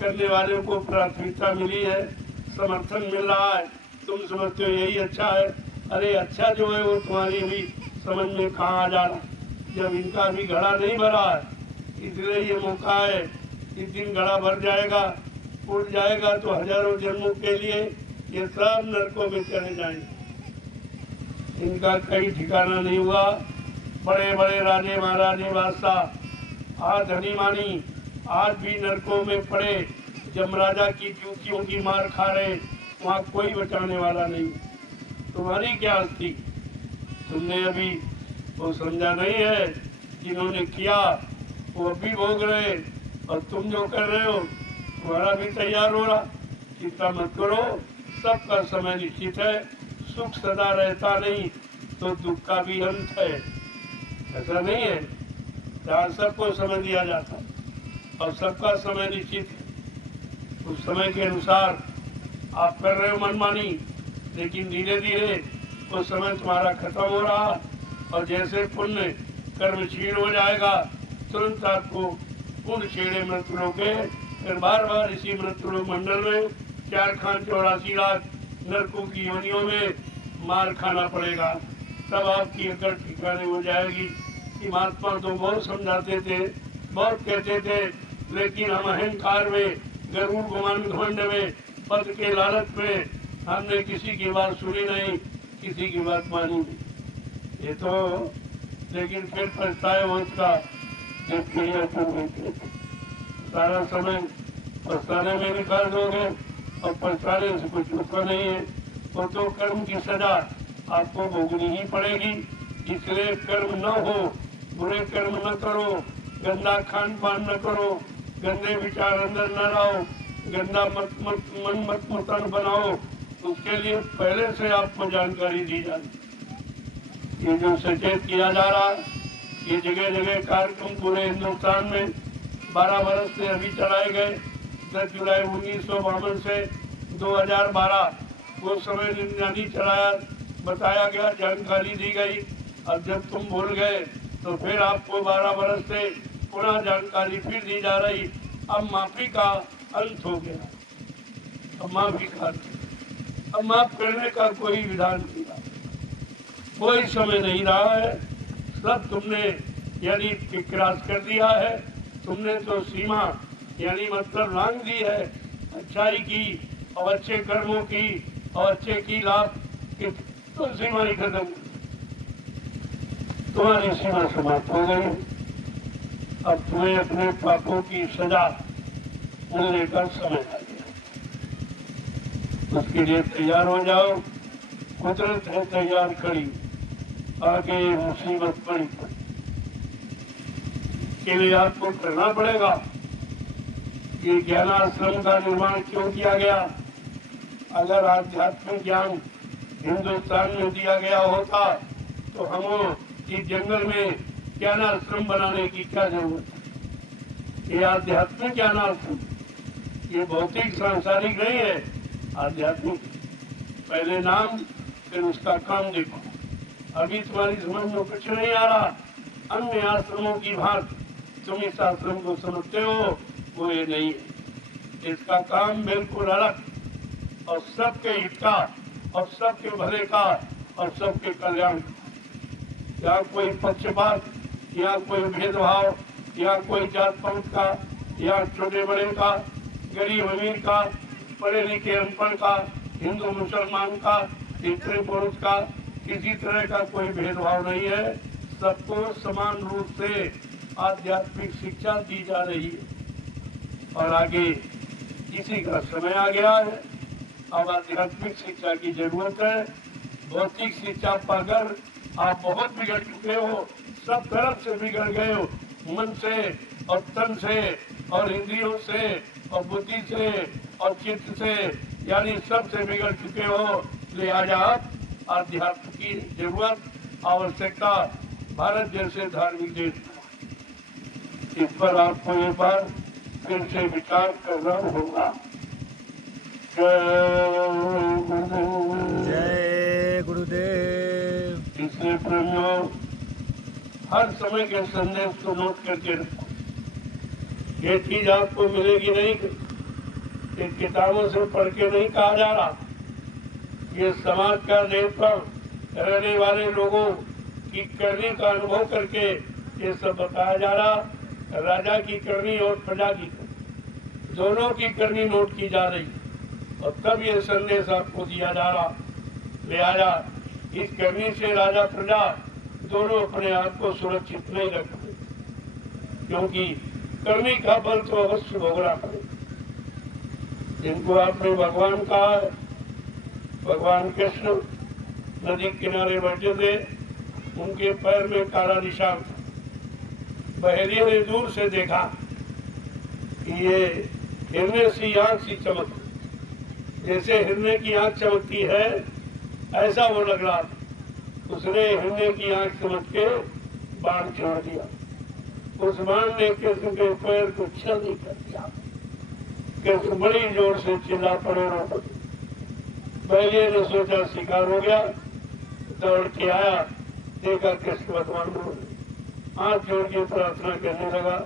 करने वाले को प्राथमिकता मिली है, समर्थन मिल रहा है। तुम समझते हो यही अच्छा है। अरे अच्छा जो है वो तुम्हारी भी समझ में कहाँ आ जा रहा, जब इनका भी घड़ा नहीं भरा है। इसलिए ये मौका है, इस दिन घड़ा भर जाएगा, उठ जाएगा तो हजारों जन्मों के लिए ये सब नरकों में चले जाएंगे। इनका कहीं ठिकाना नहीं हुआ। बड़े बड़े राजे महाराजे बादशाह आज धनी मानी आज भी नरकों में पड़े, जमराजा की जूतियों की मार खा रहे, वहाँ कोई बचाने वाला नहीं। तुम्हारी क्या हस्ती, तुमने अभी वो समझा नहीं है। जिन्होंने किया वो अभी भोग रहे और तुम जो कर रहे हो तुम्हारा भी तैयार हो रहा। चिंता मत करो, सबका समय निश्चित है। सुख सदा रहता नहीं तो दुख का भी अंत है, ऐसा नहीं है। जहाँ सबको समय दिया जाता है और सबका समय निश्चित है, उस समय के अनुसार आप कर रहे हो मनमानी, लेकिन धीरे धीरे वो समय तुम्हारा खत्म हो रहा और जैसे पुण्य कर्म क्षीण हो जाएगा तुरंत आपको पुण्य छेड़े मृत्युलों के फिर बार बार इसी मृत्युलोक मंडल में 4,84,00,000 नरकों की योनियों में मार खाना पड़ेगा। तब आपकी अकड़ ठिकाने हो जाएगी। कि महात्मा तो बहुत समझाते थे, बहुत कहते थे, लेकिन हम अहंकार में, गरुड़ गुमान घमंड में, पद के लालच में हमने किसी की बात सुनी नहीं, किसी की बात मानी नहीं। ये तो लेकिन फिर पछताए हो इसका, सारा समय पछताने में निकाल दोगे और पछताने से कुछ होता नहीं है। तो कर्म की सजा आपको भोगनी ही पड़ेगी। इसलिए कर्म न हो, बुरे कर्म न करो, गंदा खान पान न करो, गंदे विचार अंदर न लाओ, गंदा मन मत मकान बनाओ। उसके लिए पहले से आपको जानकारी दी जाती। ये जो सचेत किया जा रहा, ये जगह जगह कार्यक्रम पूरे हिंदुस्तान में 12 वर्ष से अभी चलाए गए। 10 जुलाई 1952 से 2012 वो समय निगरानी चलाया, बताया गया, जानकारी दी गई। अब जब तुम भूल गए तो फिर आपको 12 वर्ष से पुनः जानकारी फिर दी जा रही। अब माफी का अंत हो गया, अब माफी का, अब माफ करने का कोई विधान नहीं रहा, कोई समय नहीं रहा है। सब तुमने यानी क्रॉस कर दिया है। तुमने तो सीमा यानी मतलब लांघ दी है। अच्छाई की और अच्छे कर्मों की और अच्छे की लाभ की सीमा ही खत्म, तुम्हारी सीमा समाप्त हो गई। अब तुम्हें अपने पापों की सजा मिलने का समय आ गया। उसके लिए तैयार हो जाओ। कुदरत है तैयार खड़ी, आगे मुसीबत बड़ी पड़ी। के लिए आपको करना पड़ेगा। ये ज्ञानाश्रम का निर्माण क्यों किया गया? अगर आध्यात्मिक ज्ञान हिंदुस्तान में दिया गया होता तो हम इस जंगल में ज्ञानाश्रम बनाने की क्या जरूरत है? ये आध्यात्मिक ज्ञानाश्रम, ये भौतिक सांसारिक नहीं है, आध्यात्मिक। पहले नाम फिर उसका काम देखो। अभी तुम्हारी समझ में कुछ नहीं आ रहा। अन्य आश्रमों की भांति तुम इस आश्रम को समझते हो, वो ये नहीं है। इसका काम बिल्कुल अलग और सबके हित का और सबके भले का और सबके कल्याण का। यहाँ कोई पक्षपात, यहाँ कोई भेदभाव, यहाँ कोई जात पंथ का, यहाँ छोटे बड़े का, गरीब अमीर का, पढ़े लिखे अनपढ़ का, हिंदू मुसलमान का, स्त्री पुरुष का, किसी तरह का कोई भेदभाव नहीं है। सबको समान रूप से आध्यात्मिक शिक्षा दी जा रही है और आगे इसी का समय आ गया है। अब आध्यात्मिक शिक्षा की जरूरत है। भौतिक शिक्षा पाकर आप बहुत बिगड़ चुके हो, सब तरफ से बिगड़ गए हो, मन से और तन से और इंद्रियों से और बुद्धि से और चित्त से, यानी सब से बिगड़ चुके हो। लिहाजा आप आध्यात्म की जरूरत, आवश्यकता भारत जैसे धार्मिक देश, इस पर आपको एक बार फिर से विचार करना होगा। जय गुरुदेव। इसलिए प्रेमियों, हर समय के संदेश को नोट करके रखो। ये चीज आपको मिलेगी नहीं, ये किताबों से पढ़ के नहीं कहा जा रहा। ये समाज का देश पर रहने वाले लोगों की करनी का अनुभव करके ये सब बताया जा रहा। राजा की करनी और प्रजा की करनी, दोनों की करनी नोट की जा रही और तब ये संदेश आपको दिया जा रहा। लिहाजा इस करनी से राजा प्रजा दोनों अपने आप को सुरक्षित नहीं रखते, क्योंकि करनी का बल तो अवश्य भोगना पड़ेगा। जिनको आपने भगवान कहा है, भगवान कृष्ण नदी किनारे बैठे थे, उनके पैर में काला निशान था। बहेलिये ने दूर से देखा कि ये हिरने सी आंख सी चमक, जैसे हिरने की आंख चमकती है ऐसा वो लग रहा था। उसने हिरने की आंख समझ के बाण छोड़ दिया। उस बाण ने कृष्ण के पैर को छल कर दिया। कृष्ण बड़ी जोर से चिल्ला पड़े रो पड़े। पहले ने सोचा शिकार हो गया, दौड़ के आया, देखा कृष्ण भगवान रो रहे। हाथ जोड़ के प्रार्थना करने लगा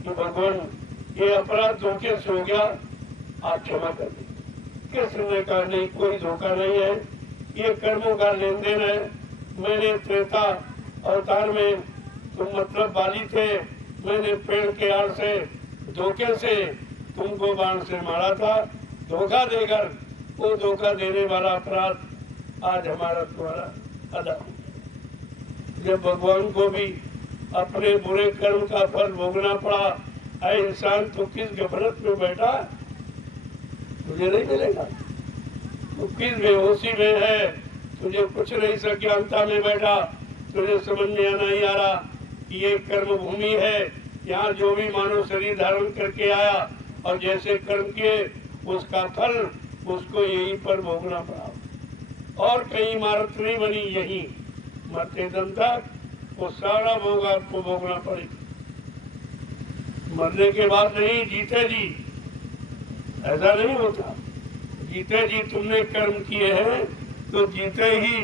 कि भगवान ये अपराध धोखे से हो गया, आप क्षमा कर दें। कृष्ण ने कहा नहीं, कोई धोखा नहीं है, ये कर्मों का लेन देन है। मैंने त्रेता अवतार में तुम मतलब बाली थे, मैंने पेड़ के आड़ से धोखे से तुमको बाण से मारा था। धोखा देकर वो धोखा देने वाला अपराध आज हमारा तुम्हारा अदा हो। जब भगवान को भी अपने बुरे कर्म का फल भोगना पड़ा, ऐ इंसान तो किस गफलत में बैठा, तुझे नहीं मिलेगा। तू किस बेहोशी में है, तुझे कुछ नहीं सज्ञानता में बैठा, तुझे समझ में नहीं आ रहा कि ये कर्म भूमि है। यहाँ जो भी मानव शरीर धारण करके आया और जैसे कर्म किए उसका फल उसको यहीं पर भोगना पड़ा और कहीं इमारत नहीं बनी। यही मरते दम तक वो सारा भोग आपको भोगना पड़ेगा। मरने के बाद नहीं, जीते जी ऐसा नहीं होता। जीते जी तुमने कर्म किए हैं तो जीते ही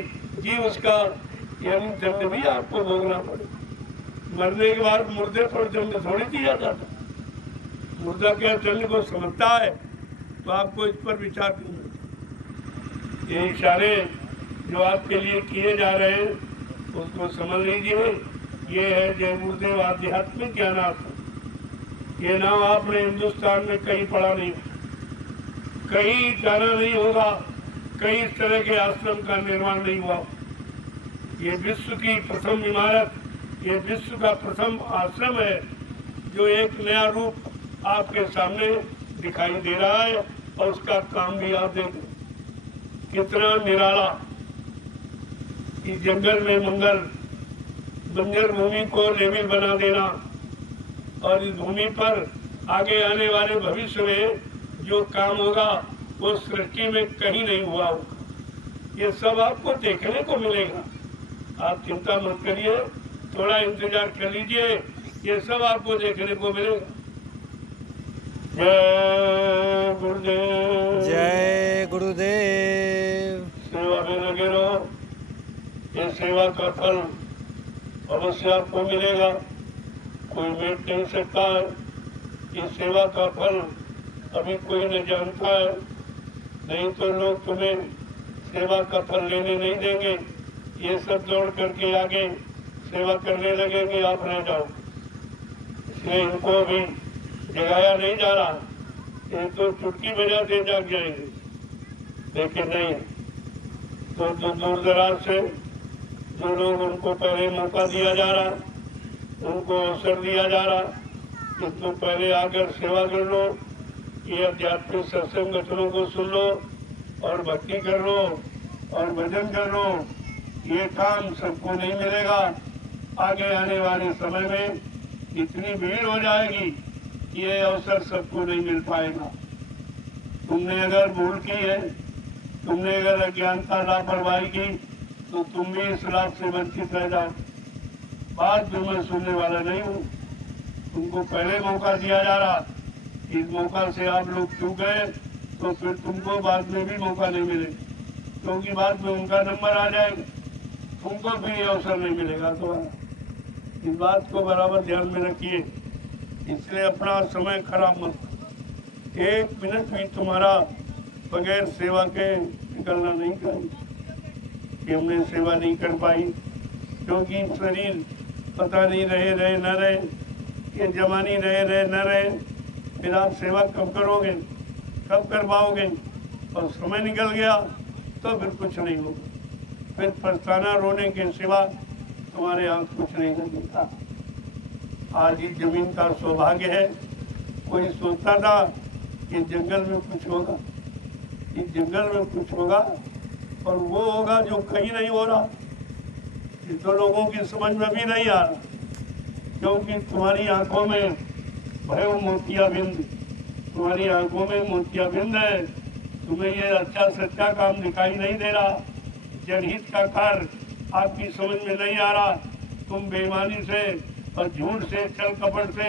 जी उसका यानी दंड भी आपको भोगना पड़ेगा। मरने के बाद मुर्दे पर दंड थोड़ी दिया जाता। मुर्दा क्या दंड को समझता है, तो आपको इस पर विचार करना। ये इशारे जो आपके लिए किए जा रहे हैं उसको समझ लीजिए। ये है जय गुरुदेव आध्यात्मिक ज्ञानाश्रम। ये नाम आपने हिंदुस्तान में कहीं पढ़ा नहीं। कहीं जाना नहीं होगा, कहीं इस तरह के आश्रम का निर्माण नहीं हुआ। ये विश्व की प्रथम इमारत, ये विश्व का प्रथम आश्रम है जो एक नया रूप आपके सामने दिखाई दे रहा है। और उसका काम भी आप देखें कितना निराला। इस जंगल में मंगल, बंजर भूमि को लेवल बना देना और इस भूमि पर आगे आने वाले भविष्य में जो काम होगा वो सृष्टि में कहीं नहीं हुआ होगा। ये सब आपको देखने को मिलेगा। आप चिंता मत करिए, थोड़ा इंतजार कर लीजिए, ये सब आपको देखने को मिलेगा। जय गुरुदेव, जय गुरुदेव। सेवा में लगे रहो, ये सेवा का फल अवश्य आपको मिलेगा, कोई मिट नहीं सकता है। इस सेवा का फल अभी कोई नहीं जानता है, नहीं तो लोग तुम्हें सेवा का फल लेने नहीं देंगे। ये सब दौड़ करके आगे सेवा करने लगेंगे, आप रह जाओ। इसलिए इनको अभी जगाया नहीं जा रहा, ये तो चुटकी बजाते जाग जाएंगे, लेकिन नहीं। तो दूर दराज से जो लोग, उनको पहले मौका दिया जा रहा, उनको अवसर दिया जा रहा कि तुम पहले आकर सेवा कर लो, ये आध्यात्मिक सत्संग वचनों को सुन लो और भक्ति कर लो और भजन कर लो। ये काम सबको नहीं मिलेगा। आगे आने वाले समय में इतनी भीड़ हो जाएगी, ये अवसर सबको नहीं मिल पाएगा। तुमने अगर भूल की है, तुमने अगर अज्ञानता लापरवाही की, तो तुम भी इस लाभ से वंचित रह जाओ। बात जो मैं सुनने वाला नहीं हूँ, तुमको पहले मौका दिया जा रहा, इस मौका से आप लोग चूक गए तो फिर तुमको बाद में भी मौका नहीं मिले, क्योंकि बाद में उनका नंबर आ जाएगा, तुमको भी ये अवसर नहीं मिलेगा। तो इस बात को बराबर ध्यान में रखिए, इसलिए अपना समय खराब मत। एक मिनट भी तुम्हारा बगैर सेवा के निकलना नहीं चाहिए कि हमने सेवा नहीं कर पाई, क्योंकि शरीर पता नहीं रहे न रहे, ये जवानी रहे न रहे, फिर आप सेवा कब करोगे, कब कर पाओगे? और समय निकल गया तो फिर कुछ नहीं होगा, फिर पछताना रोने के सिवा तुम्हारे हाथ कुछ नहीं लगेगा। आज इस जमीन का सौभाग्य है। कोई सोचता था कि जंगल में कुछ होगा, इस जंगल में कुछ होगा और वो होगा जो कहीं नहीं हो रहा। ये तो लोगों की समझ में भी नहीं आ रहा, क्योंकि तुम्हारी आंखों में भय मोतियाबिंद, तुम्हारी आंखों में मोतियाबिंद है। तुम्हें ये अच्छा सच्चा काम दिखाई नहीं दे रहा, जनहित का कार्य आपकी समझ में नहीं आ रहा। तुम बेईमानी से और झूठ से, छल कपट से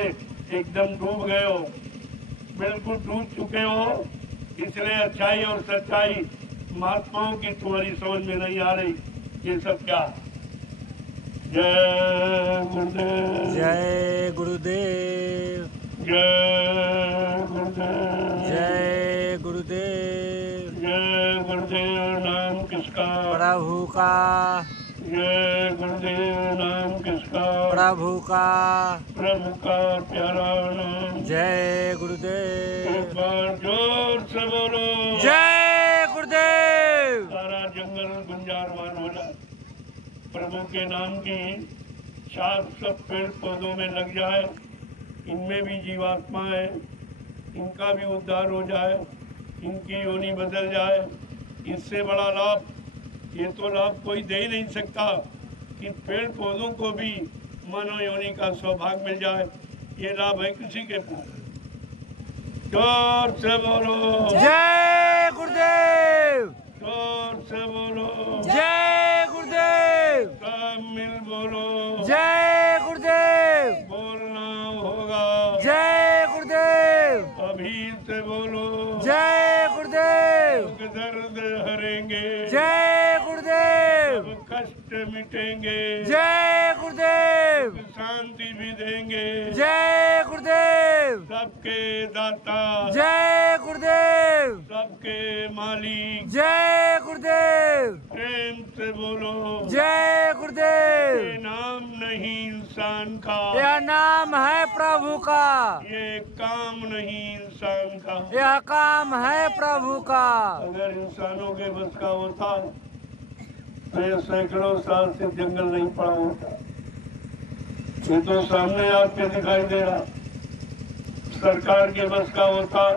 एकदम डूब गए हो, बिल्कुल डूब चुके हो। इसलिए अच्छाई और सच्चाई महात्माओं की तुम्हारी समझ में नहीं आ रही। ये सब क्या? जय गुरुदेव, जय गुरुदेव, जय गुरुदेव, जय गुरुदेव। जय गुरुदेव। नाम किसका? प्रभु का, जय गुरुदेव। नाम किसका? प्रभु का, प्रभु का प्यारा नाम। जय गुरुदेव। एक बार जोर से बोलो, जय गुरुदेव। सारा जंगल गुंजारवान हो जाए, प्रभु के नाम की छाप सब पेड़ पौधों में लग जाए, इनमें भी जीवात्मा है, इनका भी उद्धार हो जाए, इनकी योनि बदल जाए। इससे बड़ा लाभ, ये तो लाभ कोई दे ही नहीं सकता कि पेड़ पौधों को भी मानव योनि का सौभाग्य मिल जाए। ये लाभ है किसी के पास? जोर से बोलो, जय गुरुदेव। जोर से बोलो, जय गुरुदेव। सब मिल बोलो, जय गुरुदेव। बोलना होगा, जय गुरुदेव। अभी से बोलो, जय गुरुदेव। दुख दर्द हरेंगे, जय गुरुदेव। सब कष्ट मिटेंगे, जय गुरुदेव। शांति भी देंगे, जय गुरुदेव। सबके दाता, जय गुरुदेव। सबके मालिक। जय गुरुदेव। प्रेम से बोलो, जय गुरुदेव। ये नाम नहीं इंसान का, यह नाम है प्रभु का, ये काम नहीं इंसान का। यह काम है प्रभु का। अगर इंसानों के बस का होता तो ये सैकड़ों साल से जंगल नहीं पड़ा होता। ये तो सामने आपके दिखाई दे रहा। सरकार के बस का होता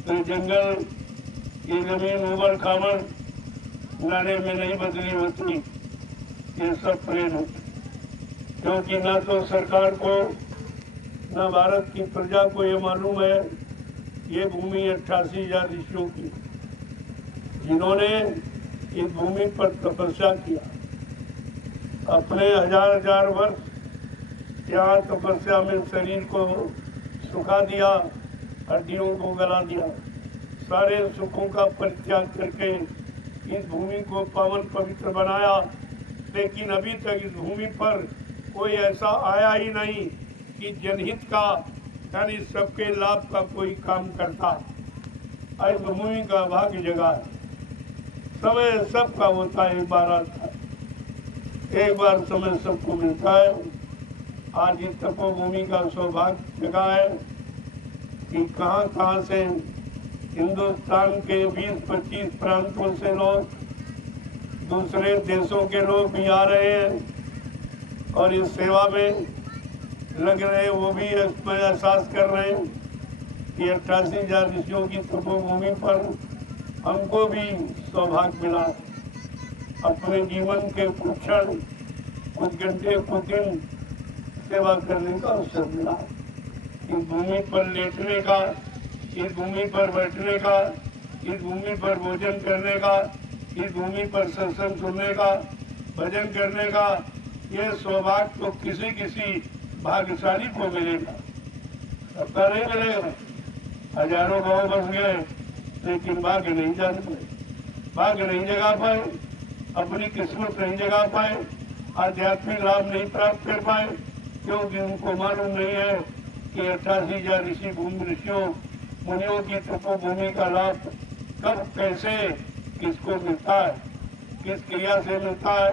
तो जंगल ये जमीन उबड़ खाबड़ नारे में नहीं बदली होती, ये सब प्रेम होती। क्योंकि ना तो सरकार को ना भारत की प्रजा को ये मालूम है ये भूमि 88,000 ऋषियों की, जिन्होंने इस भूमि पर तपस्या किया। अपने हजार वर्ष यहाँ तपस्या में शरीर को सुखा दिया, हड्डियों को गला दिया, सारे सुखों का परित्याग करके इस भूमि को पावन पवित्र बनाया। लेकिन अभी तक इस भूमि पर कोई ऐसा आया ही नहीं कि जनहित का यानी सबके लाभ का कोई काम करता। इस भूमि का भाग्य जगह है, समय सबका होता है, एक बार आता है, एक बार समय सबको मिलता है। आज इस तपोभूमि का सौभाग्य जगह है कि कहाँ कहाँ से हिंदुस्तान के 20-25 प्रांतों से लोग, दूसरे देशों के लोग भी आ रहे हैं और इस सेवा में लग रहे हैं। वो भी इसमें एहसास कर रहे हैं कि 88,000 ऋषियों की तपोभूमि पर हमको भी सौभाग्य मिला। अपने जीवन के कुछ क्षण, कुछ घंटे, कुछ दिन सेवा करने का अवसर मिला। इस भूमि पर लेटने का, इस भूमि पर बैठने का, इस भूमि पर भोजन करने का, इस भूमि पर सत्संग सुनने का, भजन करने का, ये सौभाग्य तो किसी किसी भाग्यशाली को मिलेगा, सबका नहीं मिलेगा। हजारों गाँव बस गए लेकिन भाग्य नहीं जान पाए, भाग्य नहीं जगा पाए, अपनी किस्मत नहीं जगा पाए, आध्यात्मिक लाभ नहीं प्राप्त कर पाए, क्योंकि उनको मालूम नहीं है कि 88,000 ऋषि भूमि ऋषियों मुनियों की तपोभूमि का लाभ कब, कैसे, किसको मिलता है, किस क्रिया से मिलता है,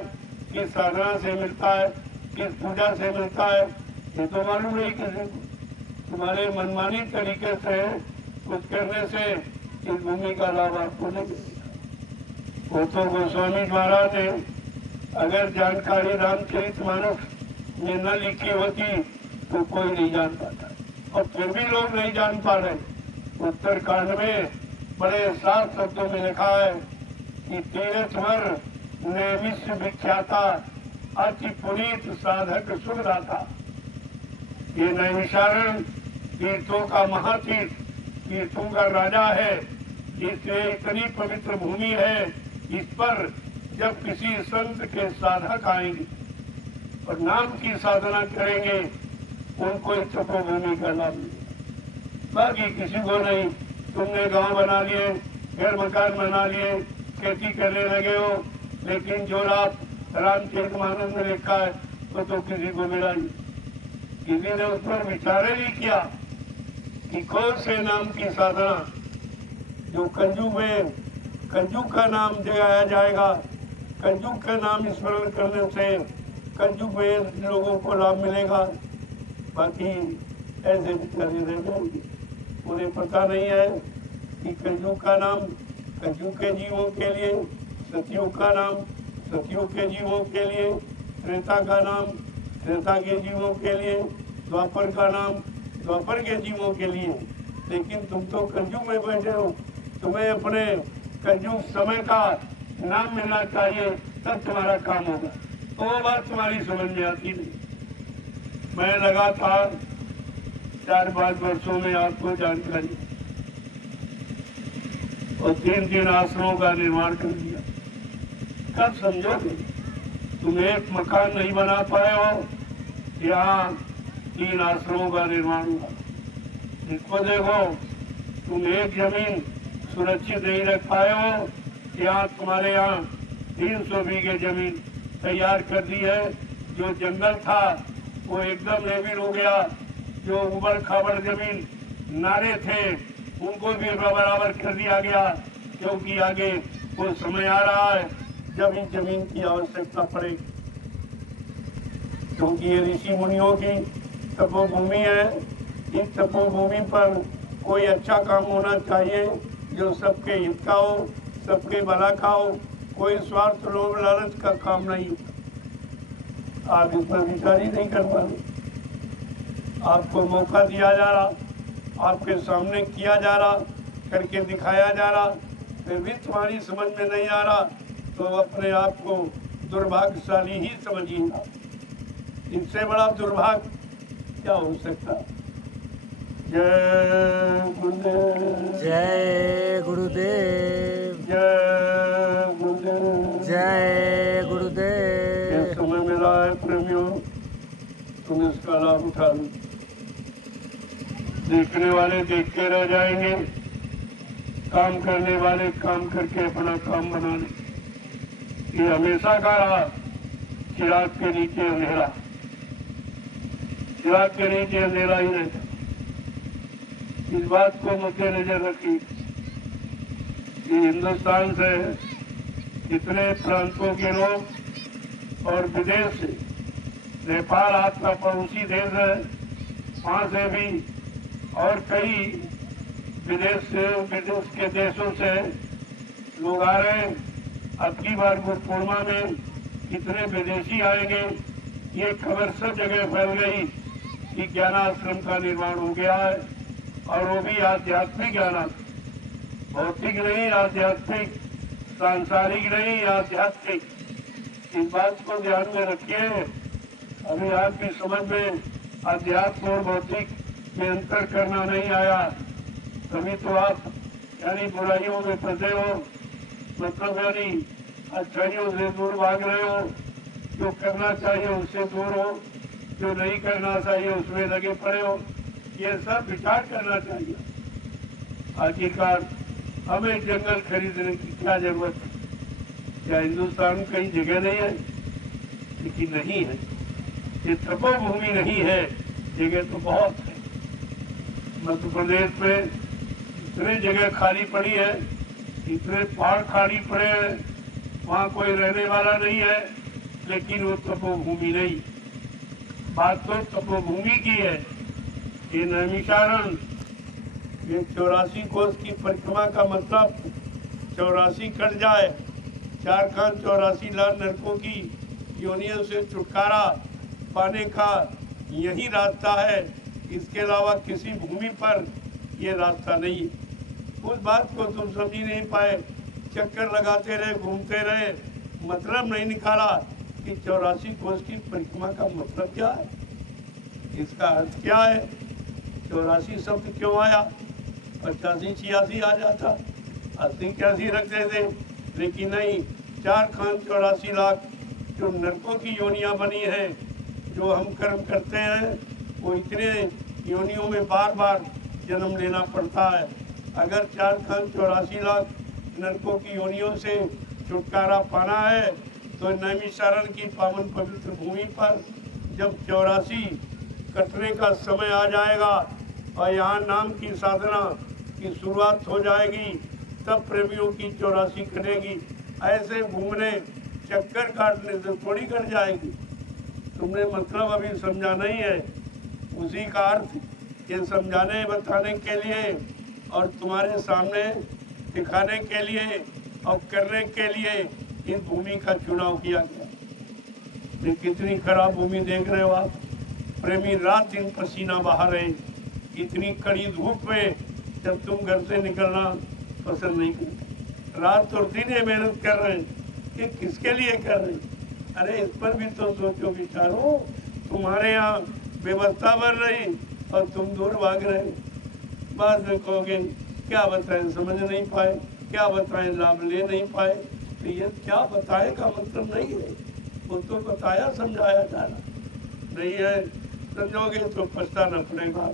किस साधना से मिलता है, किस पूजा से मिलता है, ये तो मालूम नहीं किसी को। तुम्हारे मनमानी तरीके से कुछ करने से इस भूमि का लाभ आपको नहीं मिलेगा। वो तो गोस्वामी महाराज ने अगर जानकारी रामचरितमानस में न लिखी होती तो कोई नहीं जान पाता, और फिर भी लोग नहीं जान पा रहे। उत्तरकांड में बड़े साफ शब्दों में लिखा है कि तीर्थवर नैमिष विख्याता अति पुनीत साधक सुखदाता। ये नैमिषारण्य तीर्थों का महातीर्थ, तीर्थों का राजा है, जिससे इतनी पवित्र भूमि है। इस पर जब किसी संत के साधक आएंगे और नाम की साधना करेंगे, उनको इस तपोभूमि का लाभ मिलेगा, बाकी किसी को नहीं। तुमने गांव बना लिए, घर मकान बना लिए, खेती करने लगे हो, लेकिन जो लाभ रामचरितमानस में लिखा है वो तो किसी को मिला नहीं। किसी ने उस पर विचार ही नहीं किया कि कौन से नाम की साधना जो कलयुग में कलयुग का नाम जगाया जाएगा, कलयुग का नाम स्मरण करने से कलयुग में लोगों को लाभ मिलेगा। बाकी ऐसे विचारे रह जाएंगे, उन्हें पता नहीं है कि कलयुग का नाम कलयुग के जीवों के लिए, सतयुग का नाम सतयुग के जीवों के लिए, त्रेता का नाम त्रेता के जीवों के लिए, द्वापर का नाम द्वापर के जीवों के लिए। लेकिन तुम तो कलयुग में बैठे हो, तुम्हें अपने कलयुग समय का नाम मिलना चाहिए, तब तुम्हारा काम होगा। तो वो बात तुम्हारी समझ में आती नहीं। मैं लगातार 4-5 वर्षों में आपको जानकारी और 3 आश्रमों का निर्माण कर दिया। कब समझोगे? तुम एक मकान नहीं बना पाए हो, यहाँ 3 आश्रमों का निर्माण हुआ। इसको देखो, तुम एक जमीन सुरक्षित नहीं रख पाए हो, यहाँ तुम्हारे यहाँ 300 बीघे जमीन तैयार कर दी है। जो जंगल था वो एकदम लेविल हो गया, जो उबड़ खाबड़ जमीन नारे थे उनको भी बराबर कर दिया गया, क्योंकि आगे वो समय आ रहा है जब इस जमीन की आवश्यकता पड़ेगी। क्योंकि ये ऋषि मुनियों की तपोभूमि है। इस तपोभूमि पर कोई अच्छा काम होना चाहिए जो सबके हित का हो, सबके भला का हो, कोई स्वार्थ लोभ लालच का काम नहीं हो। आप इस पर विचार ही नहीं कर पा रहे। आपको मौका दिया जा रहा, आपके सामने किया जा रहा, करके दिखाया जा रहा, फिर भी तुम्हारी समझ में नहीं आ रहा, तो अपने आप को दुर्भाग्यशाली ही समझिएगा। इससे बड़ा दुर्भाग्य क्या हो सकता। जय गुरुदेव, जय गुरुदेव, जय गुरुदेव, जय ये गुरुदेव। समय मिला है प्रेमियों, तुम इसका लाभ उठा लो। देखने वाले देखते रह जाएंगे, काम करने वाले काम करके अपना काम बना ले। ये हमेशा का रहा चिराग के नीचे अंधेरा, चिराग के नीचे अंधेरा ही रहता। इस बात को मद्देनजर रखिए कि हिंदुस्तान से कितने प्रांतों के लोग और विदेश से, नेपाल आपका पड़ोसी देश है, वहाँ से भी और कई विदेश के देशों से लोग आ रहे हैं। अब की बार गुरु पूर्णिमा में कितने विदेशी आएंगे, ये खबर सब जगह फैल गई कि ज्ञानाश्रम का निर्माण हो गया है, और वो भी आध्यात्मिक ज्ञान, भौतिक नहीं, आध्यात्मिक, सांसारिक नहीं, आध्यात्मिक। इस बात को ध्यान में रखिए। अभी आपकी समझ में अध्यात्म और भौतिक में अंतर करना नहीं आया, तभी तो आप यानी बुराइयों में फंसे हो, मतलब यानी अच्छाइयों से दूर भाग रहे हो। जो करना चाहिए उससे दूर हो, जो नहीं करना चाहिए उसमें लगे पड़े हो। ये सब विचार करना चाहिए। आखिरकार हमें जंगल खरीदने की क्या जरूरत है? क्या हिंदुस्तान में कहीं जगह नहीं है? लेकिन नहीं है, ये तपोभूमि नहीं है, जगह तो बहुत है। मध्य प्रदेश में इतने जगह खाली पड़ी है, इतने पहाड़ खाली पड़े हैं, वहाँ कोई रहने वाला नहीं है, लेकिन वो तपोभूमि नहीं। बात तो तपोभूमि की है। ये नैमिषारण्य, ये 84 कोस की परिक्रमा का मतलब 84 कट जाए, 4 खान 84 लाख नरकों की योनियों से छुटकारा पाने का यही रास्ता है। इसके अलावा किसी भूमि पर ये रास्ता नहीं है। उस बात को तुम समझ ही नहीं पाए, चक्कर लगाते रहे, घूमते रहे, मतलब नहीं निकाला कि 84 कोस की परिक्रमा का मतलब क्या है, इसका अर्थ क्या है। 84 शब्द क्यों आया? 85 86 आ जाता, 80 81 रखते थे, लेकिन नहीं। 4 खान 84 लाख जो नरकों की योनियां बनी हैं, जो हम कर्म करते हैं, वो इतने योनियों में बार बार जन्म लेना पड़ता है। अगर 4 खान 84 लाख नरकों की योनियों से छुटकारा पाना है, तो नैमिषारण्य की पावन पवित्र भूमि पर जब 84 कटने का समय आ जाएगा और यहाँ नाम की साधना की शुरुआत हो जाएगी, तब प्रेमियों की 84 कटेगी। ऐसे घूमने चक्कर काटने से थोड़ी कट जाएगी। तुमने मतलब अभी समझा नहीं है। उसी का अर्थ ये समझाने बताने के लिए और तुम्हारे सामने दिखाने के लिए और करने के लिए इस भूमि का चुनाव किया गया। ये कितनी खराब भूमि देख रहे हो आप। प्रेमी रात दिन पसीना बहा रहे, इतनी कड़ी धूप में जब तुम घर से निकलना पसंद नहीं करते। रात और दिन ये मेहनत कर रहे हैं, कि किसके लिए कर रहे हैं? अरे इस पर भी तो सोचो, विचारो। तुम्हारे यहाँ व्यवस्था बन रही और तुम दूर भाग रहे। बाद में कहोगे क्या बताएं, समझ नहीं पाए, क्या बताएं, लाभ ले नहीं पाए। तो ये क्या बताए का मतलब नहीं है, वो तो बताया समझाया जाना नहीं है। समझोगे तो पछताना पड़ेगा।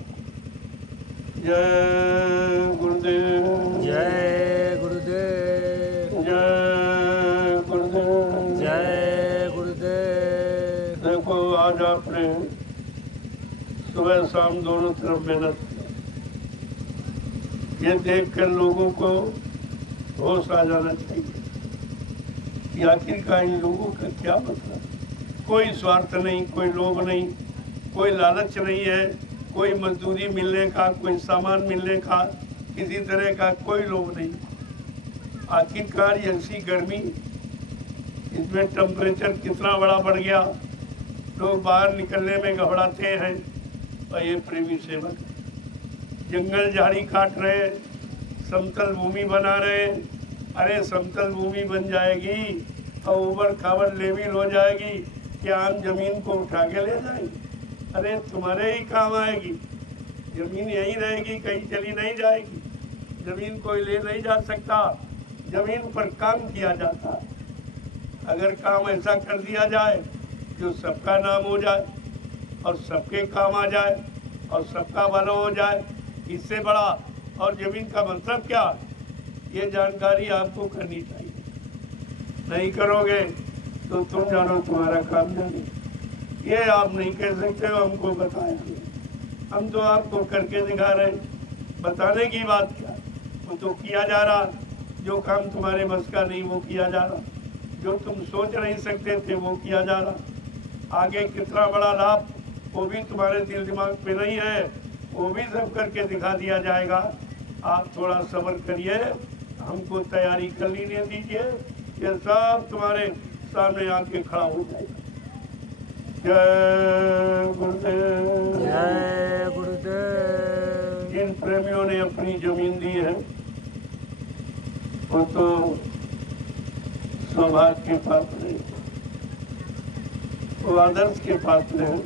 जय गुरुदेव, जय गुरुदेव, जय गुरुदेव, जय गुरुदेव। देखो आज आपने सुबह शाम दोनों तरफ मेहनत की। ये देखकर लोगों को होश आ जाना चाहिए कि आखिरकार इन लोगों का क्या मतलब। कोई स्वार्थ नहीं, कोई लोभ नहीं, कोई लालच नहीं है, कोई मजदूरी मिलने का, कोई सामान मिलने का, किसी तरह का कोई लोभ नहीं। आखिरकार ऐसी गर्मी, इसमें टेम्परेचर कितना बड़ा बढ़ गया, लोग बाहर निकलने में घबराते हैं। और ये प्रेमी सेवक जंगल झाड़ी काट रहे, समतल भूमि बना रहे। अरे समतल भूमि बन जाएगी और ऊबड़ खाबड़ लेवल हो जाएगी, क्या आम जमीन को उठा के ले जाएगी? अरे तुम्हारे ही काम आएगी। जमीन यहीं रहेगी, कहीं चली नहीं जाएगी। जमीन कोई ले नहीं जा सकता, जमीन पर काम किया जाता है। अगर काम ऐसा कर दिया जाए जो सबका नाम हो जाए और सबके काम आ जाए और सबका भला हो जाए, इससे बड़ा और जमीन का मतलब क्या, ये जानकारी आपको करनी चाहिए। नहीं करोगे तो तुम जानो, तुम्हारा काम जाने। ये आप नहीं कह सकते हो हमको बताया, हम तो आपको करके दिखा रहे। बताने की बात क्या, वो तो किया जा रहा। जो काम तुम्हारे बस का नहीं वो किया जा रहा, जो तुम सोच नहीं सकते थे वो किया जा रहा। आगे कितना बड़ा लाभ वो भी तुम्हारे दिल दिमाग पे नहीं है, वो भी सब करके दिखा दिया जाएगा। आप थोड़ा सब्र करिए, हमको तैयारी कर लेने दीजिए, ये सब तुम्हारे सामने आके खड़ा हो जाएगा। जय गुरुदेव। जय गुरुदेव। जिन प्रेमियों ने अपनी जमीन दी है वो तो सौभाग्य के पात्र हैं, वो आदर्श के पात्र हैं,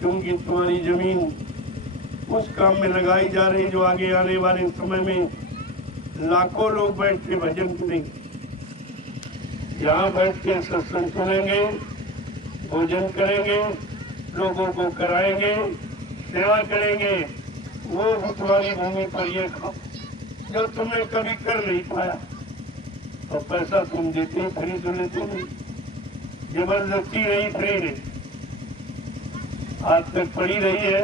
क्योंकि तुम्हारी जमीन उस काम में लगाई जा रही जो आगे आने वाले समय में लाखों लोग बैठ के भजन करेंगे। यहाँ बैठ के सत्संग सुनेंगे, भोजन करेंगे, लोगों को कराएंगे, सेवा करेंगे। वो भी तुम्हारी भूमि पर ये काम जो तुमने कभी कर नहीं पाया। और पैसा तुम देते ही फ्री तो लेते नहीं, जबरदस्ती नहीं, फ्री नहीं। आज तक पड़ी रही है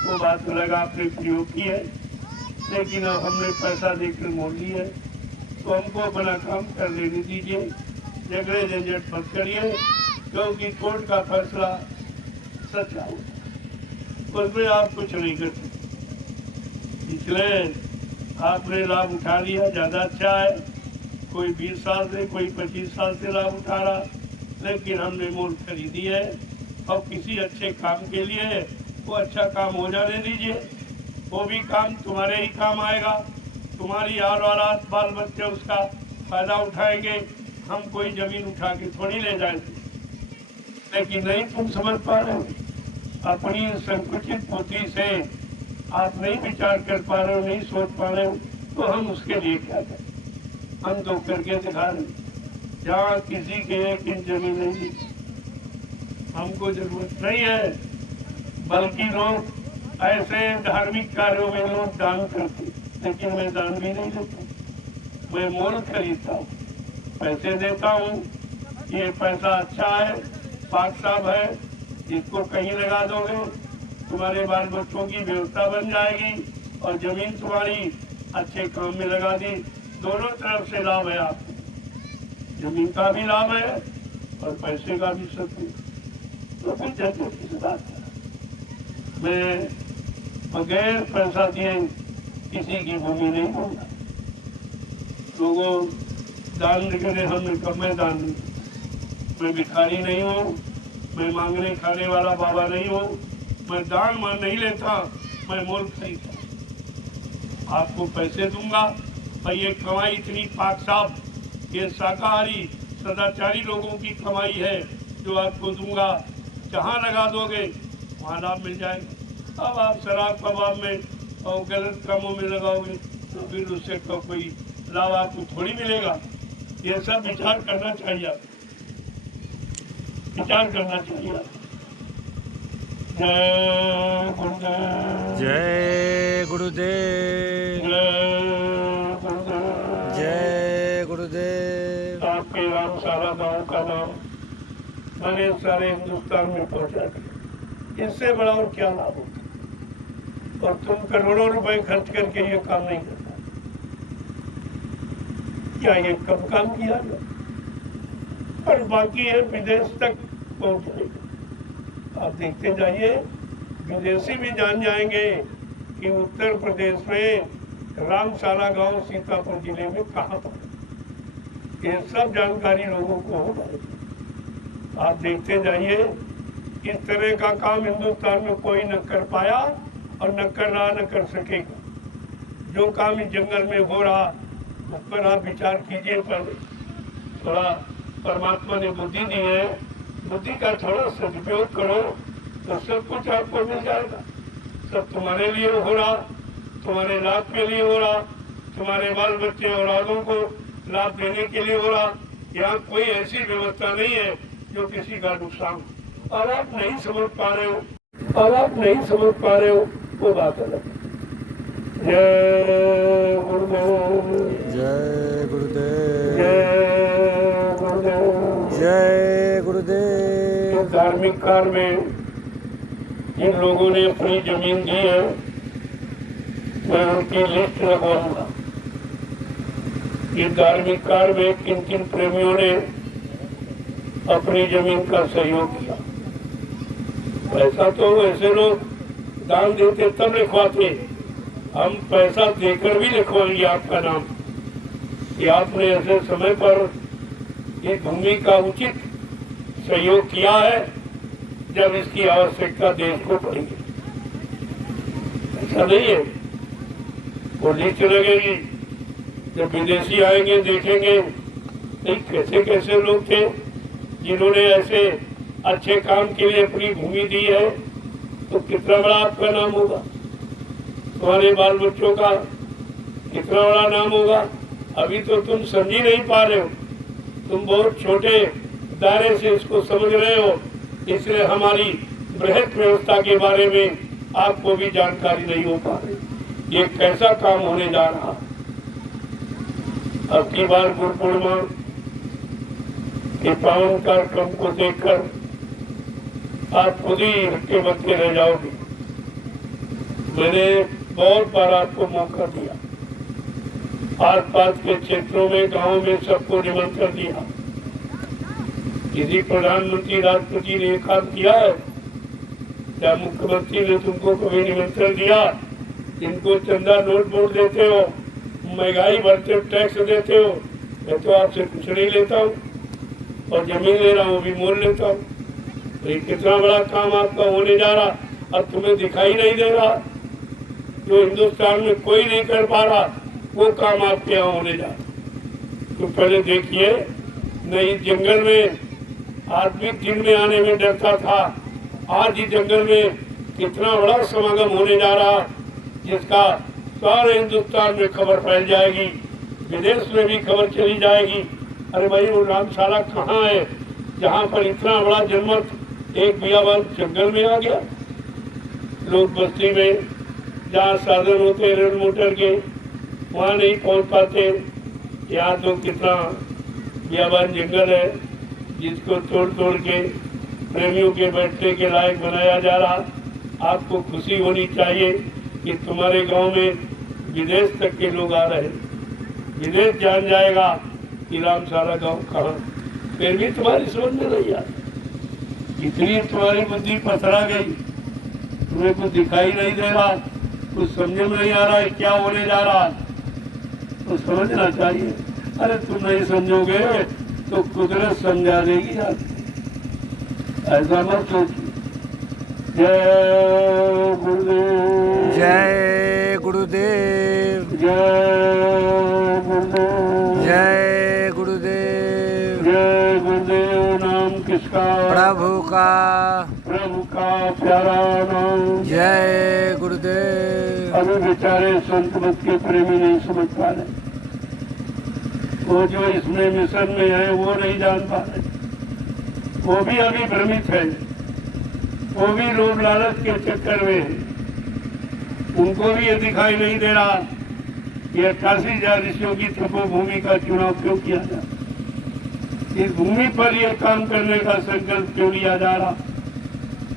वो बात अलग, आपने प्रयोग की है, लेकिन अब हमने पैसा देकर मोड़ ली है, तो हमको अपना काम कर लेने दीजिए। झगड़े झंझट मत करिए, क्योंकि कोर्ट का फैसला सच्चा होगा, उसमें आप कुछ नहीं कर सकते। इसलिए आपने लाभ उठा लिया, ज़्यादा अच्छा है। कोई 20 साल से, कोई 25 साल से लाभ उठा रहा, लेकिन हमने मोल खरीदी है और किसी अच्छे काम के लिए है। वो अच्छा काम हो जाने दीजिए, वो भी काम तुम्हारे ही काम आएगा। तुम्हारी यार औलाद बाल बच्चे उसका फायदा उठाएंगे। हम कोई जमीन उठा के थोड़ी ले जाएंगे, लेकिन नहीं तुम समझ पा रहे हो। अपनी संकुचित बुद्धि से आप नहीं विचार कर पा रहे हो, नहीं सोच पा रहे हो, तो हम उसके लिए क्या करें? हम तो करके दिखा रहे, जहाँ किसी के एक इंच जमीन नहीं, हमको जरूरत नहीं है। बल्कि लोग ऐसे धार्मिक कार्यों में लोग दान करते, लेकिन मैं दान भी नहीं देता, मैं मोल खरीदता हूँ, पैसे देता हूँ। ये पैसा अच्छा है, पाक साहब है, इसको कहीं लगा दोगे, तुम्हारे बाल बच्चों की व्यवस्था बन जाएगी और जमीन तुम्हारी अच्छे काम में लगा दी। दोनों तरफ से लाभ है आपको, जमीन का भी लाभ है और पैसे का भी सब कुछ। तो फिर जैसे किस बात है, मैं बगैर पैसा दिए किसी की भूमि नहीं दूंगा। लोगों दान करे, हमने कब मैं दान नहीं, मैं भिखारी नहीं हूँ, मैं मांगने खाने वाला बाबा नहीं हूँ, मैं दान मान नहीं लेता, मैं मोल खरीदता। आपको पैसे दूंगा और ये कमाई इतनी पाक साफ, ये शाकाहारी सदाचारी लोगों की कमाई है जो आपको दूंगा। जहाँ लगा दोगे वहाँ लाभ मिल जाएगा। अब आप शराब कबाब में और गलत कामों में लगाओगे तो फिर उससे तो कोई लाभ आपको थोड़ी मिलेगा। ये सब विचार करना चाहिए, आप विचार करना चाहिए। जय गुरुदेव। जय गुरुदेव। जय गुरुदेव। जय गुरुदेव। आपके नाम सारा गाँव का नाम मैंने सारे हिंदुस्तान में पहुंचा दिया, इससे बड़ा और क्या लाभ होता? और तुम करोड़ों रुपए खर्च करके ये काम नहीं करता, क्या ये कब काम किया गया? और बाकी है विदेश तक पहुंच जाएगा। आप देखते जाइए, विदेशी भी जान जाएंगे कि उत्तर प्रदेश में रामशाला गांव सीतापुर जिले में कहाँ पर। ये सब जानकारी लोगों को होगा। आप देखते जाइए, इस तरह का काम हिंदुस्तान में कोई न कर पाया और न कर रहा, न कर सकेगा। जो काम इस जंगल में हो रहा उस पर आप विचार कीजिए। पर थोड़ा परमात्मा ने बुद्धि दी है, बुद्धि का थोड़ा सदुपयोग करो तो सब कुछ आपको मिल जाएगा। सब तुम्हारे लिए हो रहा, तुम्हारे लाभ के लिए हो रहा, तुम्हारे बाल बच्चे औलादों को लाभ देने के लिए हो रहा। यहाँ कोई ऐसी व्यवस्था नहीं है जो किसी का नुकसान। और आप नहीं समझ पा रहे हो, और आप नहीं समझ पा रहे हो, वो बात अलग है। जय गुरुदेव, जय गुरुदेव, जय गुरुदेव, जय गुरुदेव। धार्मिक कार्य में जिन लोगों ने अपनी जमीन दी है, मैं उनकी लिस्ट लगवाऊंगा। ये धार्मिक कार्य में किन किन प्रेमियों ने अपनी जमीन का सहयोग किया। पैसा तो ऐसे लोग दान देते तब लिखवाते, हम पैसा देकर भी लिखवाएंगे आपका नाम कि आपने ऐसे समय पर इस भूमि का उचित सहयोग किया है जब इसकी आवश्यकता देश को पड़ेगी। ऐसा नहीं है, वो लिस्ट लगेगी। जब विदेशी आएंगे देखेंगे नहीं कैसे कैसे लोग थे जिन्होंने ऐसे अच्छे काम के लिए अपनी भूमि दी है, तो कितना बड़ा आपका नाम होगा, तुम्हारे बाल बच्चों का कितना बड़ा नाम होगा। अभी तो तुम समझ ही नहीं पा रहे हो, तुम बहुत छोटे दायरे से इसको समझ रहे हो, इसलिए हमारी बृहत व्यवस्था के बारे में आपको भी जानकारी नहीं हो पा रही। ये कैसा काम होने जा रहा। अब की बार गुरु पूर्णिमा के पावन कार्यक्रम को देखकर आप खुद ही हक्के बक्के रह जाओगे। मैंने बहुत बार आपको मौका दिया, आस पास के क्षेत्रों में, गांवों में सबको निमंत्रण दिया। किसी प्रधानमंत्री राष्ट्रपति ने काम किया है क्या? मुख्यमंत्री ने तुमको कभी निमंत्रण दिया? इनको चंदा नोट वोट देते हो, महंगाई बढ़ते, टैक्स देते हो। मैं तो आपसे कुछ नहीं लेता हूँ और जमीन ले रहा हूँ भी मोल लेता हूँ। तो ये कितना बड़ा काम आपका होने जा रहा और तुम्हें दिखाई नहीं दे रहा। जो हिंदुस्तान में कोई नहीं कर पा रहा वो काम आपके यहाँ होने जा रहा। तो पहले देखिए, नहीं जंगल में आदमी दिन में आने में डरता था, आज ही जंगल में कितना बड़ा समागम होने जा रहा जिसका सारे हिंदुस्तान में खबर फैल जाएगी, विदेश में भी खबर चली जाएगी। अरे भाई वो रामशाला कहाँ है जहाँ पर इतना बड़ा जनमत एक बियाबान जंगल में आ गया। लोग बस्ती में जहाँ साधन होते रेल मोटर के वहाँ नहीं पहुँच पाते। यहाँ तो कितना बियाबान जंगल है जिसको तोड़ तोड़ के प्रेमियों के बैठने के लायक बनाया जा रहा। आपको खुशी होनी चाहिए कि तुम्हारे गांव में विदेश तक के लोग आ रहे हैं। विदेश जान जाएगा कि रामशाला गांव कहाँ, फिर भी तुम्हारी समझ में नहीं आ। इतनी तुम्हारी बुद्धि पसरा गई, तुम्हें कुछ दिखाई नहीं दे रहा, कुछ समझ में नहीं आ रहा है क्या होने जा रहा। तो समझना चाहिए। अरे तुम नहीं समझोगे तो कुदरत समझा देगी यार, ऐसा मत सोचिए। जय गुरुदेव, जय गुरुदेव, जय गुरुदेव, जय गुरुदेव। जय गुरुदेव। नाम किसका? प्रभु का, प्रभु का प्यारा नाम। जय गुरुदेव। अभी बेचारे संत मत के प्रेमी नहीं समझ पा रहे, वो जो इसमें मिशन में है वो नहीं जान पा रहे, वो भी अभी भ्रमित है, वो भी लोग लालच के चक्कर में है। उनको भी ये दिखाई नहीं दे रहा कि 88,000 ऋषियों की तपोभूमि का चुनाव क्यों किया जा, इस भूमि पर यह काम करने का संकल्प क्यों लिया जा रहा,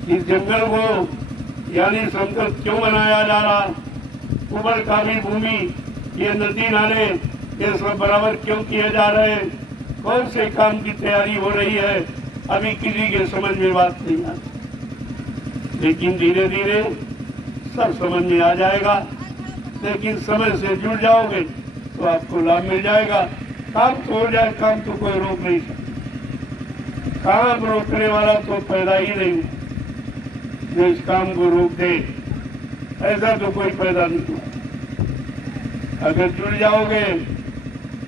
इस जंगल को यानी समतल क्यों बनाया जा रहा, उबड़ खाबी भूमि, ये नदी नाले ये सब बराबर क्यों किए जा रहे हैं, कौन से काम की तैयारी हो रही है, अभी किसी के समझ में बात नहीं आती। लेकिन धीरे धीरे सब समझ में आ जाएगा। लेकिन समय से जुड़ जाओगे तो आपको लाभ मिल जाएगा। काम तो हो जाए, काम तो कोई रोक नहीं सकता। काम रोकने वाला तो पैदा ही नहीं जो इस काम को रोक दे, ऐसा तो कोई पैदा नहीं हुआ। अगर जुड़ जाओगे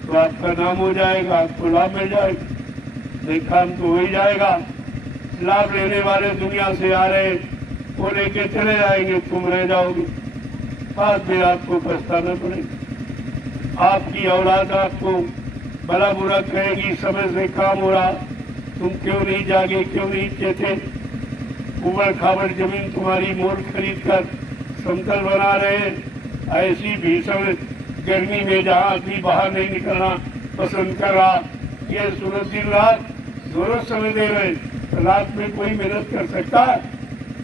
तो आपका नाम हो जाएगा, आपको लाभ मिल जाएगा। नहीं काम तो हो ही जाएगा। लाभ लेने वाले दुनिया से आ रहे, वो लेके चले जाएंगे, तुम रह जाओगे, बाद में आपको पछताना पड़ेगा। आपकी औलाद आपको भला बुरा कहेगी, समय से काम हो रहा, तुम क्यों नहीं जागे, क्यों नहीं चेते। उबड़ खाबड़ जमीन तुम्हारी मोल खरीद कर समतल बना रहे। ऐसी भीषण गर्मी में जहाँ आदमी बाहर नहीं निकलना पसंद कर रहा, ये सूरज दिन रात दोनों समय दे रहे। रात में कोई मेहनत कर सकता है?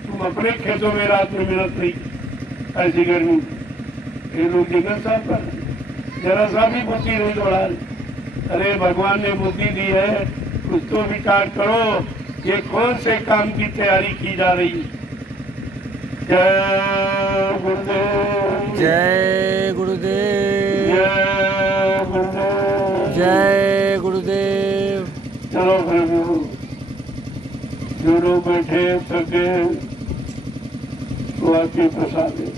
तुम अपने खेतों में रात में मेहनत नहीं, ऐसी गर्मी। ये लोग जगह साफ कर, जरा सा भी बुद्धि नहीं दौड़ा रहे। अरे भगवान ने बुद्धि दी है, कुछ तो विचार करो, ये कौन से काम की तैयारी की जा रही है। जय गुरुदेव, जय गुरुदेव, जय गुरुदेव, जय गुरुदेव। चलो प्रभु, जो लोग बैठे थके तो आके प्रसाद दे,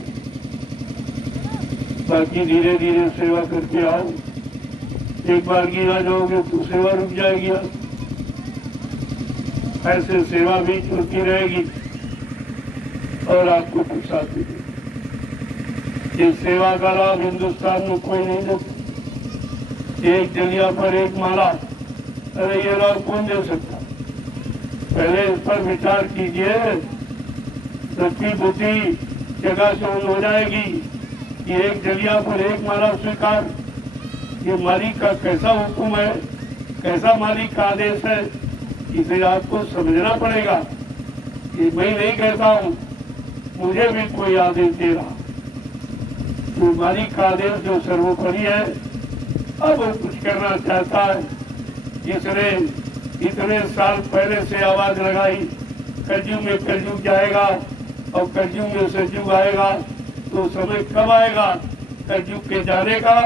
बाकी धीरे धीरे सेवा करके आओ। एक बार गिरा जाओगे तो सेवा रुक जाएगी। ऐसे सेवा भी चलती रहेगी और आपको प्रसाद देगी। ये सेवा का लाभ हिंदुस्तान में कोई नहीं देता। एक जलिया पर एक माला, अरे ये लाभ कौन दे सकता? पहले इस पर विचार कीजिए, सबकी बुद्धि जगह से हो जाएगी कि एक जलिया पर एक माला स्वीकार। ये मालिक का कैसा हुक्म है, कैसा मालिक का आदेश है, इसे आपको समझना पड़ेगा। ये मैं नहीं कहता हूँ, मुझे भी कोई आदेश दे रहा। तो मालिक का आदेश जो सर्वोपरि है, अब वो कुछ करना चाहता है। जिसने इतने साल पहले से आवाज लगाई, कलयुग में कलयुग जाएगा और कलयुग में सतयुग आएगा, तो समय कब आएगा कलयुग के जाने का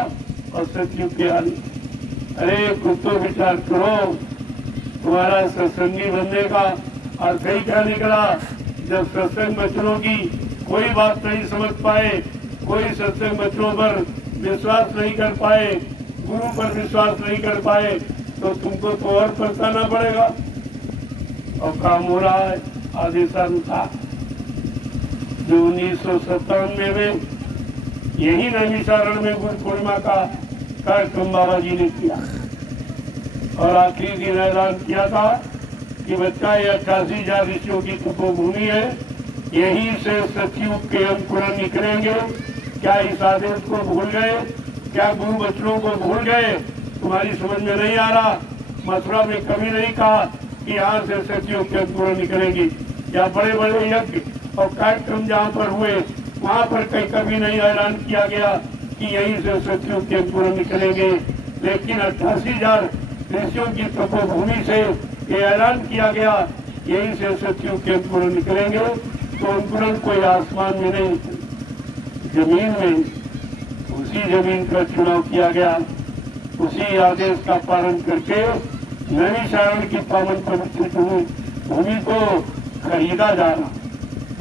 और सतयुग के आने। अरे कुछ तो विचार करो, तुम्हारा सत्संगी बनने का अर्थ ही क्या निकला? जब सत्संग बच्चों की कोई बात नहीं समझ पाए, कोई सत्संग बच्चों पर विश्वास नहीं कर पाए, गुरु पर विश्वास नहीं कर पाए, तो तुमको तो और पछताना पड़ेगा। और काम हो रहा है आदेशानुसार। जो 1997 में यही नैमिषारण्य में गुरु पूर्णिमा का कार्यक्रम बाबा जी ने किया और आखिरी दिन ऐलान किया था कि बच्चा ये 88,000 ऋषियों की तपोभूमि है, यहीं से सतयुग के अंकुरण निकलेंगे। क्या इस आदेश को भूल गए? क्या गुरु बच्चों को भूल गए? तुम्हारी समझ में नहीं आ रहा? मथुरा में कभी नहीं कहा कि यहाँ से सतयुग के अंकुरण निकलेंगे। या बड़े बड़े यज्ञ और कार्यक्रम जहाँ पर हुए वहाँ पर कहीं कभी नहीं ऐलान किया गया कि यहीं से सतयुग के अंकुरण निकलेंगे। लेकिन 88,000 ऋषियों की तपोभूमि से ये ऐलान किया गया यहीं से सतयुग के अंकुरण निकलेंगे। तो अंकुरण कोई आसमान में नहीं, जमीन में, उसी जमीन का चुनाव किया गया। उसी आदेश का पालन करके नैमिषारण्य की पावन पवित्र भूमि को खरीदा जा रहा,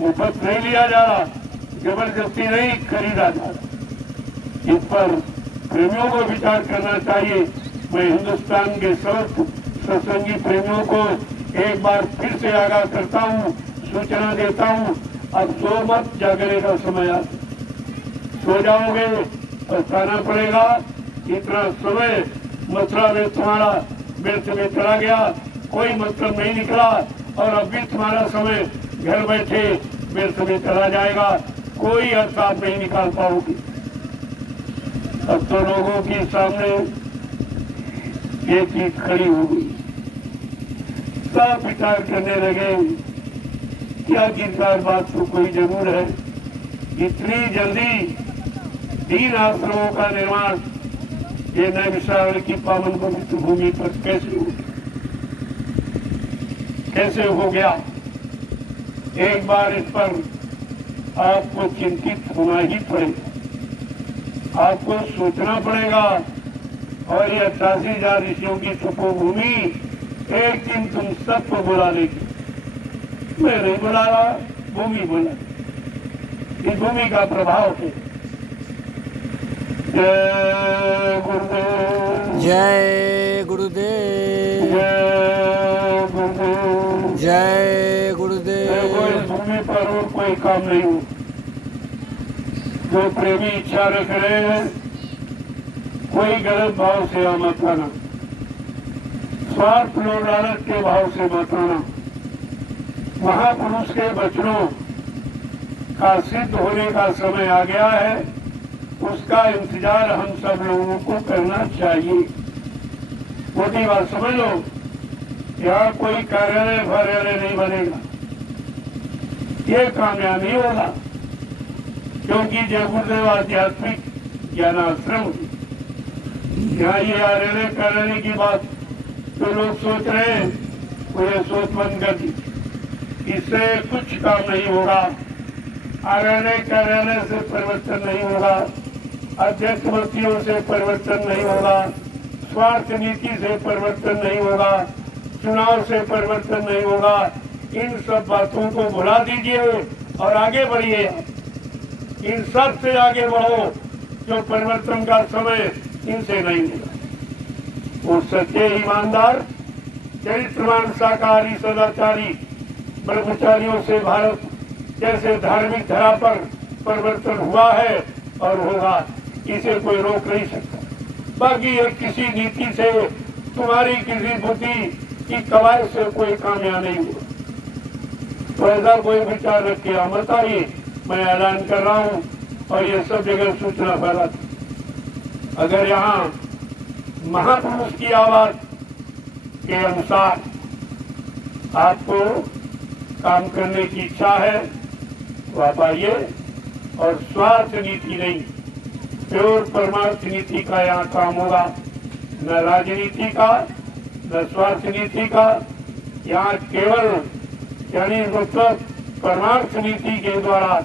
मुफ्त नहीं लिया जा रहा, जबरदस्ती नहीं खरीदा जा रहा। इस पर प्रेमियों को विचार करना चाहिए। मैं हिंदुस्तान के सब सत्संगी प्रेमियों को एक बार फिर से आगाह करता हूँ, सूचना देता हूँ, अब सो मत, जागने का समय आ। सो जाओगे पछताना पड़ेगा। इतना समय मथुरा में तुम्हारा व्यर्थ में चला गया, कोई मतलब नहीं निकला, और अब भी तुम्हारा समय घर बैठे व्यर्थ में चला जाएगा, कोई अर्थ आप नहीं निकाल पाओगे। अब तो लोगों के सामने ये चीज खड़ी हो गई, सब विचार करने लगे क्या गिरदार बात तो कोई जरूर है। इतनी जल्दी 3 आश्रमों का निर्माण ये नैमिषारण्य की पावन पवित्र भूमि पर कैसे हो गया? एक बार इस पर आपको चिंतित होना ही पड़ेगा, आपको सोचना पड़ेगा। और ये 88,000 ऋषियों की तपोभूमि एक दिन तुम सबको बुला लेगी। मैं नहीं बुला रहा, भूमि बुला, इस भूमि का प्रभाव है। जय गुरुदेव, जय गुरुदेव, जय गुरुदेव, जय देखो गुरुदेव। इस भूमि पर और कोई काम नहीं हो। जो प्रेमी इच्छा रख रहे हैं, कोई गलत भाव से मत आना, स्वार्थ लोग लालच के भाव से मत आना। महापुरुष के वचनों का सिद्ध होने का समय आ गया है, उसका इंतजार हम सब लोगों को करना चाहिए। मोटी बात समझ लो, यहाँ कोई कार्यालय कार्यालय नहीं बनेगा, ये कामयाब नहीं होगा, क्योंकि जय गुरुदेव आध्यात्मिक ज्ञानाश्रम, यहाँ ये कार्यालय कराने की बात तो लोग सोच रहे हैं, वो ये सोच बंद कर दी, इससे कुछ काम नहीं होगा। कार्यालय से परिवर्तन नहीं होगा, अध्यक्ष मंत्रियों से परिवर्तन नहीं होगा, स्वार्थ नीति से परिवर्तन नहीं होगा, चुनाव से परिवर्तन नहीं होगा। इन सब बातों को भुला दीजिए और आगे बढ़िए। इन सब से आगे बढ़ो, जो परिवर्तन का समय इनसे नहीं मिला। वो सच्चे ईमानदार, चरित्रवान, शाकाहारी, सदाचारी ब्रह्मचारियों से भारत जैसे धार्मिक धरा पर परिवर्तन हुआ है और होगा, इसे कोई रोक नहीं सकता। बाकी ये किसी नीति से, तुम्हारी किसी बुद्धि की कवायद से कोई कामयाब नहीं हुआ। तो ऐसा कोई विचार रख के मत आइए, मैं ऐलान कर रहा हूँ और ये सब जगह सूचना फैलाती। अगर यहाँ महापुरुष की आवाज के अनुसार आपको काम करने की इच्छा है तो आप आइए, और स्वार्थ नीति नहीं, प्योर परमार्थ नीति का यहाँ काम होगा, न राजनीति का, न स्वार्थ नीति का। यहाँ केवल यानी मतलब परमार्थ नीति के द्वारा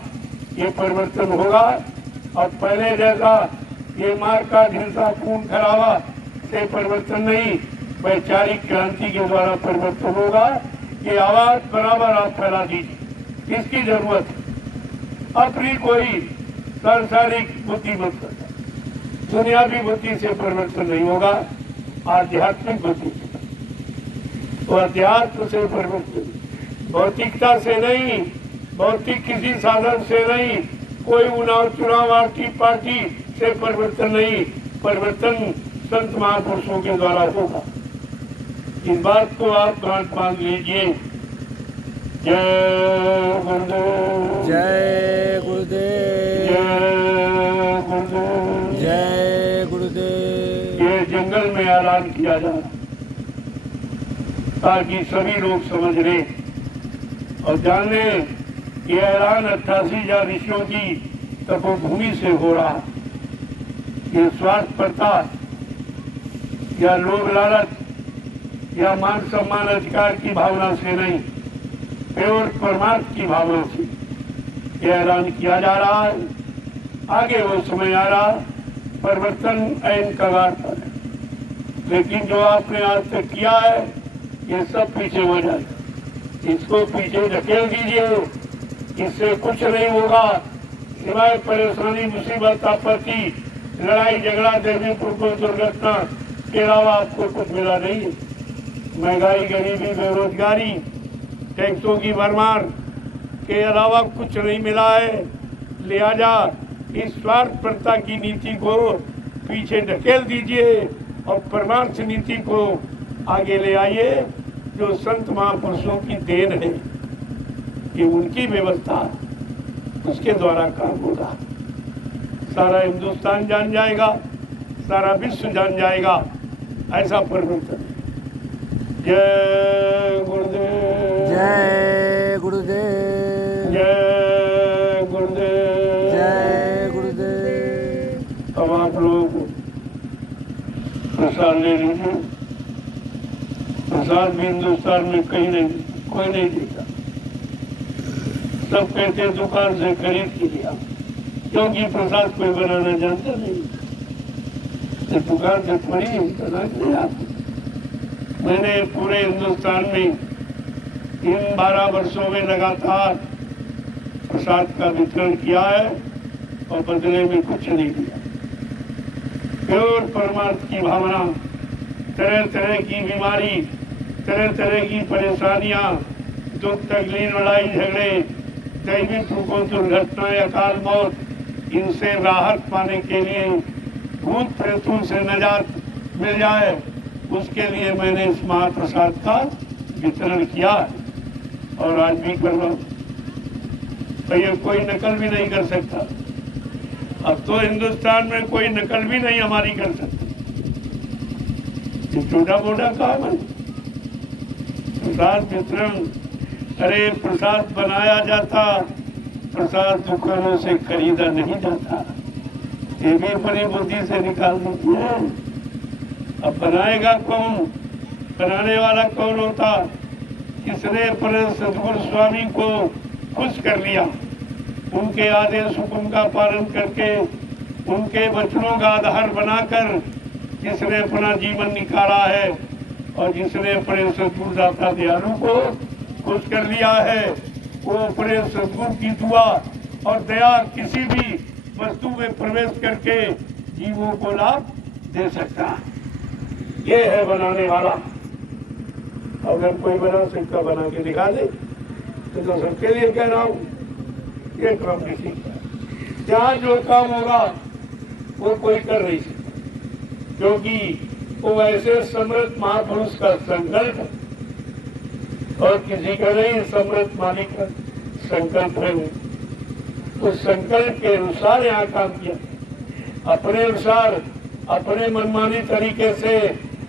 ये परिवर्तन होगा, और पहले जैसा ये मार का हिंसा, खून खराबा से परिवर्तन नहीं, वैचारिक क्रांति के द्वारा परिवर्तन होगा। ये आवाज बराबर आप फैला दीजिए, इसकी जरूरत है। अपनी कोई सांसारिक बुद्धि मत करना, दुनियावी बुद्धि से परिवर्तन नहीं होगा, आध्यात्मिक बुद्धि से। तो अध्यात्म से परिवर्तन, भौतिकता से नहीं, भौतिक किसी साधन से नहीं, कोई चुनाव की पार्टी से परिवर्तन नहीं, परिवर्तन संत महापुरुषों के द्वारा होगा। इस बात को आप गांठ बांध लीजिए। जय गुरुदेव, जय गुरुदेव, जय गुरुदेव, जय गुरुदेव। ये जंगल में ऐलान किया जा रहा, ताकि सभी लोग समझ लें और जान लें ये ऐलान 88,000 ऋषियों की तपोभूमि से हो रहा। ये स्वार्थपरता या लोभ लालच या मान सम्मान अधिकार की भावना से नहीं, प्योर परमार्थ की भावना से यह ऐलान किया जा रहा है। आगे वो समय आ रहा, परिवर्तन ऐन कगार पर है, लेकिन जो आपने आज तक किया है ये सब पीछे हो जाएगा। इसको पीछे धकेल दीजिए, इससे कुछ नहीं होगा सिवाय परेशानी, मुसीबत, आपत्ति, लड़ाई झगड़ा, देवी को दुर्घटना के अलावा आपको कुछ मिला नहीं है। महंगाई, गरीबी, बेरोजगारी, टैक्सों की भरमार के अलावा कुछ नहीं मिला है। लिहाजा इस स्वार्थपरता की नीति को पीछे ढकेल दीजिए और परमार्थ नीति को आगे ले आइए, जो संत महापुरुषों की देन है। ये उनकी व्यवस्था, उसके द्वारा काम होगा। सारा हिंदुस्तान जान जाएगा, सारा विश्व जान जाएगा, ऐसा परिवर्तन। जय गुरुदेव, जय गुरुदेव, जय गुरुदेव, जय गुरुदेव। अब आप लोग प्रसाद ले लीजिए। प्रसाद भी हिंदुस्तान में कहीं नहीं, कोई नहीं देता। सब कहते हैं दुकान से खरीद के लिया, क्योंकि प्रसाद कोई बनाना जानता नहीं, तो दुकान से थोड़ी बना के आते। मैंने पूरे हिंदुस्तान में इन 12 वर्षों में लगातार प्रसाद का वितरण किया है और बदले में कुछ नहीं दिया। प्योर परमार्थ की भावना, तरह तरह की बीमारी, तरह तरह की परेशानियां, दुख तकलीफ, लड़ाई झगड़े, दैविक रुकों, दुर्घटनाएं, अकाल मौत, इनसे राहत पाने के लिए, भूत प्रेतों से निजात मिल जाए, उसके लिए मैंने इस महाप्रसाद का वितरण किया और आज भी कर रहा हूं। तो ये कोई नकल भी नहीं कर सकता। अब तो हिंदुस्तान में कोई नकल भी नहीं हमारी कर सकता। छोटा मोटा काम है प्रसाद वितरण। अरे प्रसाद बनाया जाता, प्रसाद दुकानों से खरीदा नहीं जाता। ये भी बड़ी बुद्धि से निकाल देती है। अब बनाएगा कौन? बनाने वाला कौन होता? किसने अपने सदगुरु स्वामी को खुश कर लिया, उनके आदेश हुक्म का पालन करके, उनके वचनों का आधार बनाकर जिसने अपना जीवन निकाला है और जिसने अपने सदगुरु दाता दयालु को खुश कर लिया है, वो अपने सदगुरु की दुआ और दया किसी भी वस्तु में प्रवेश करके जीवों को लाभ दे सकता है। ये है बनाने वाला। अगर कोई बना सकता बना के दिखा दे तो सबके लिए कह रहा हूँ, ये काम किसी का। जहाँ जो काम होगा वो कोई कर नहीं सकता, क्योंकि वो ऐसे समृद्ध महापुरुष का संकल्प है और किसी का नहीं, समृद्ध मालिक का संकल्प है। उस संकल्प के अनुसार यहाँ काम किया। अपने अनुसार, अपने मनमानी तरीके से,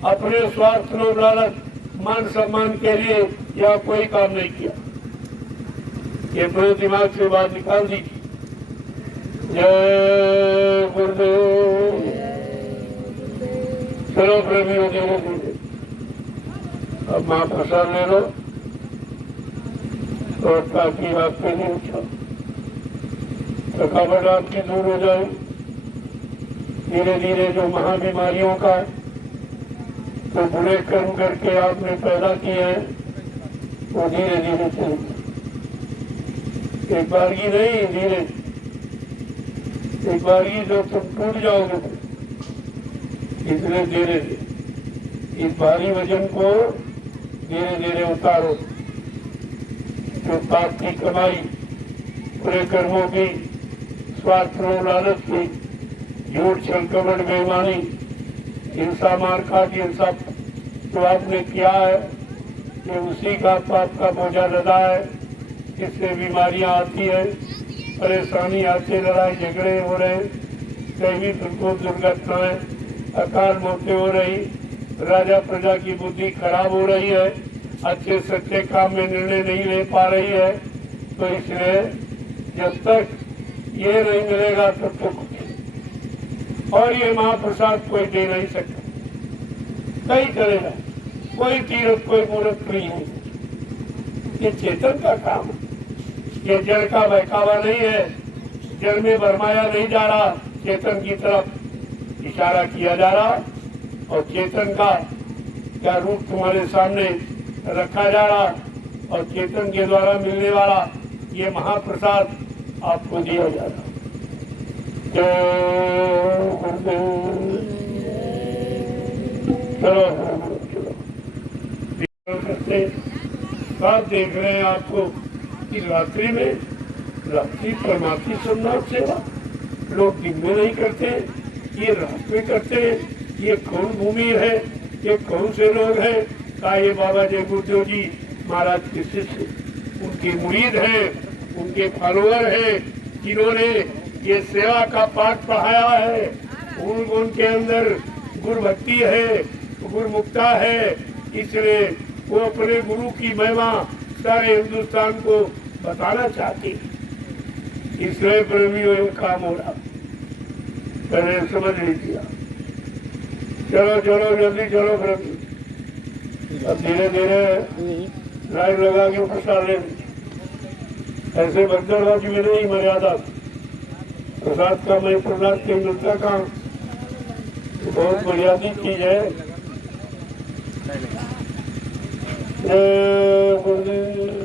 अपने स्वार्थ लोभ लालच मान सम्मान के लिए यह कोई काम नहीं किया। ये अपने दिमाग से बात निकाल दी। जय गुरुदेव। चलो प्रेमियों, धीरे धीरे अब महाप्रसाद ले लो और ताकि आपके लिए उठा थकावट आपकी दूर हो जाए। धीरे धीरे जो महाबीमारियों का तो बुरे कर्म करके आपने पैदा किए हैं वो धीरे धीरे चलेंगे। एक बार की नहीं, धीरे एक बार की जो तुम टूट जाओगे, इसलिए धीरे धीरे इस भारी वजन को धीरे धीरे उतारो। जो पाप की कमाई, बुरे कर्मों की, स्वार्थ लालच की, झूठ छल कपट बेईमानी, हिंसा मार काट, ये सब जो आपने किया है ये उसी का पाप का बोझा लदा है। इससे बीमारियां आती है, परेशानी आती है, लड़ाई झगड़े हो रहे, दैवी दुर्घटनाएं, अकाल मौतें हो रही, राजा प्रजा की बुद्धि खराब हो रही है, अच्छे सच्चे काम में निर्णय नहीं ले पा रही है। तो इसलिए जब तक ये नहीं मिलेगा तब तक और ये महाप्रसाद कोई दे नहीं सकता, कहीं करेगा कोई तीर्थ, कोई मूर्त नहीं है। ये चेतन का काम है, ये जड़ का बहकावा नहीं है। जड़ में भरमाया नहीं जा रहा, चेतन की तरफ इशारा किया जा रहा और चेतन का क्या रूप तुम्हारे सामने रखा जा रहा और चेतन के द्वारा मिलने वाला ये महाप्रसाद आपको दिया जा रहा। चलो करते आप देख रहे हैं आपको कि रात्रि में रात्रि परमात्मा सम्मान सेवा लोग दिन में नहीं करते, ये रात में करते हैं। ये कौन भूमि है, ये कौन से लोग हैं? का ये बाबा जय गुरुदेव जी महाराज के शिष्य, उनके मुरीद हैं, उनके फॉलोअर हैं, जिन्होंने ये सेवा का पाठ पढ़ाया है। उनके अंदर गुरु भक्ति है, गुरु मुक्ता है, इसलिए वो अपने गुरु की महिमा सारे हिंदुस्तान को बताना चाहते हैं। इसलिए प्रेमियों ये काम हो रहा, मैंने समझ लीजिए। चलो चलो जल्दी चलो प्रेमी, अब धीरे धीरे लाइन लगा के प्रसाद ले। ऐसे भगदड़बाजी में नहीं मर्यादा। प्रसाद का मैं प्रसाद कहीं मिलता कहाँ, बहुत मर्यादित चीज है। जय गुरुदेव।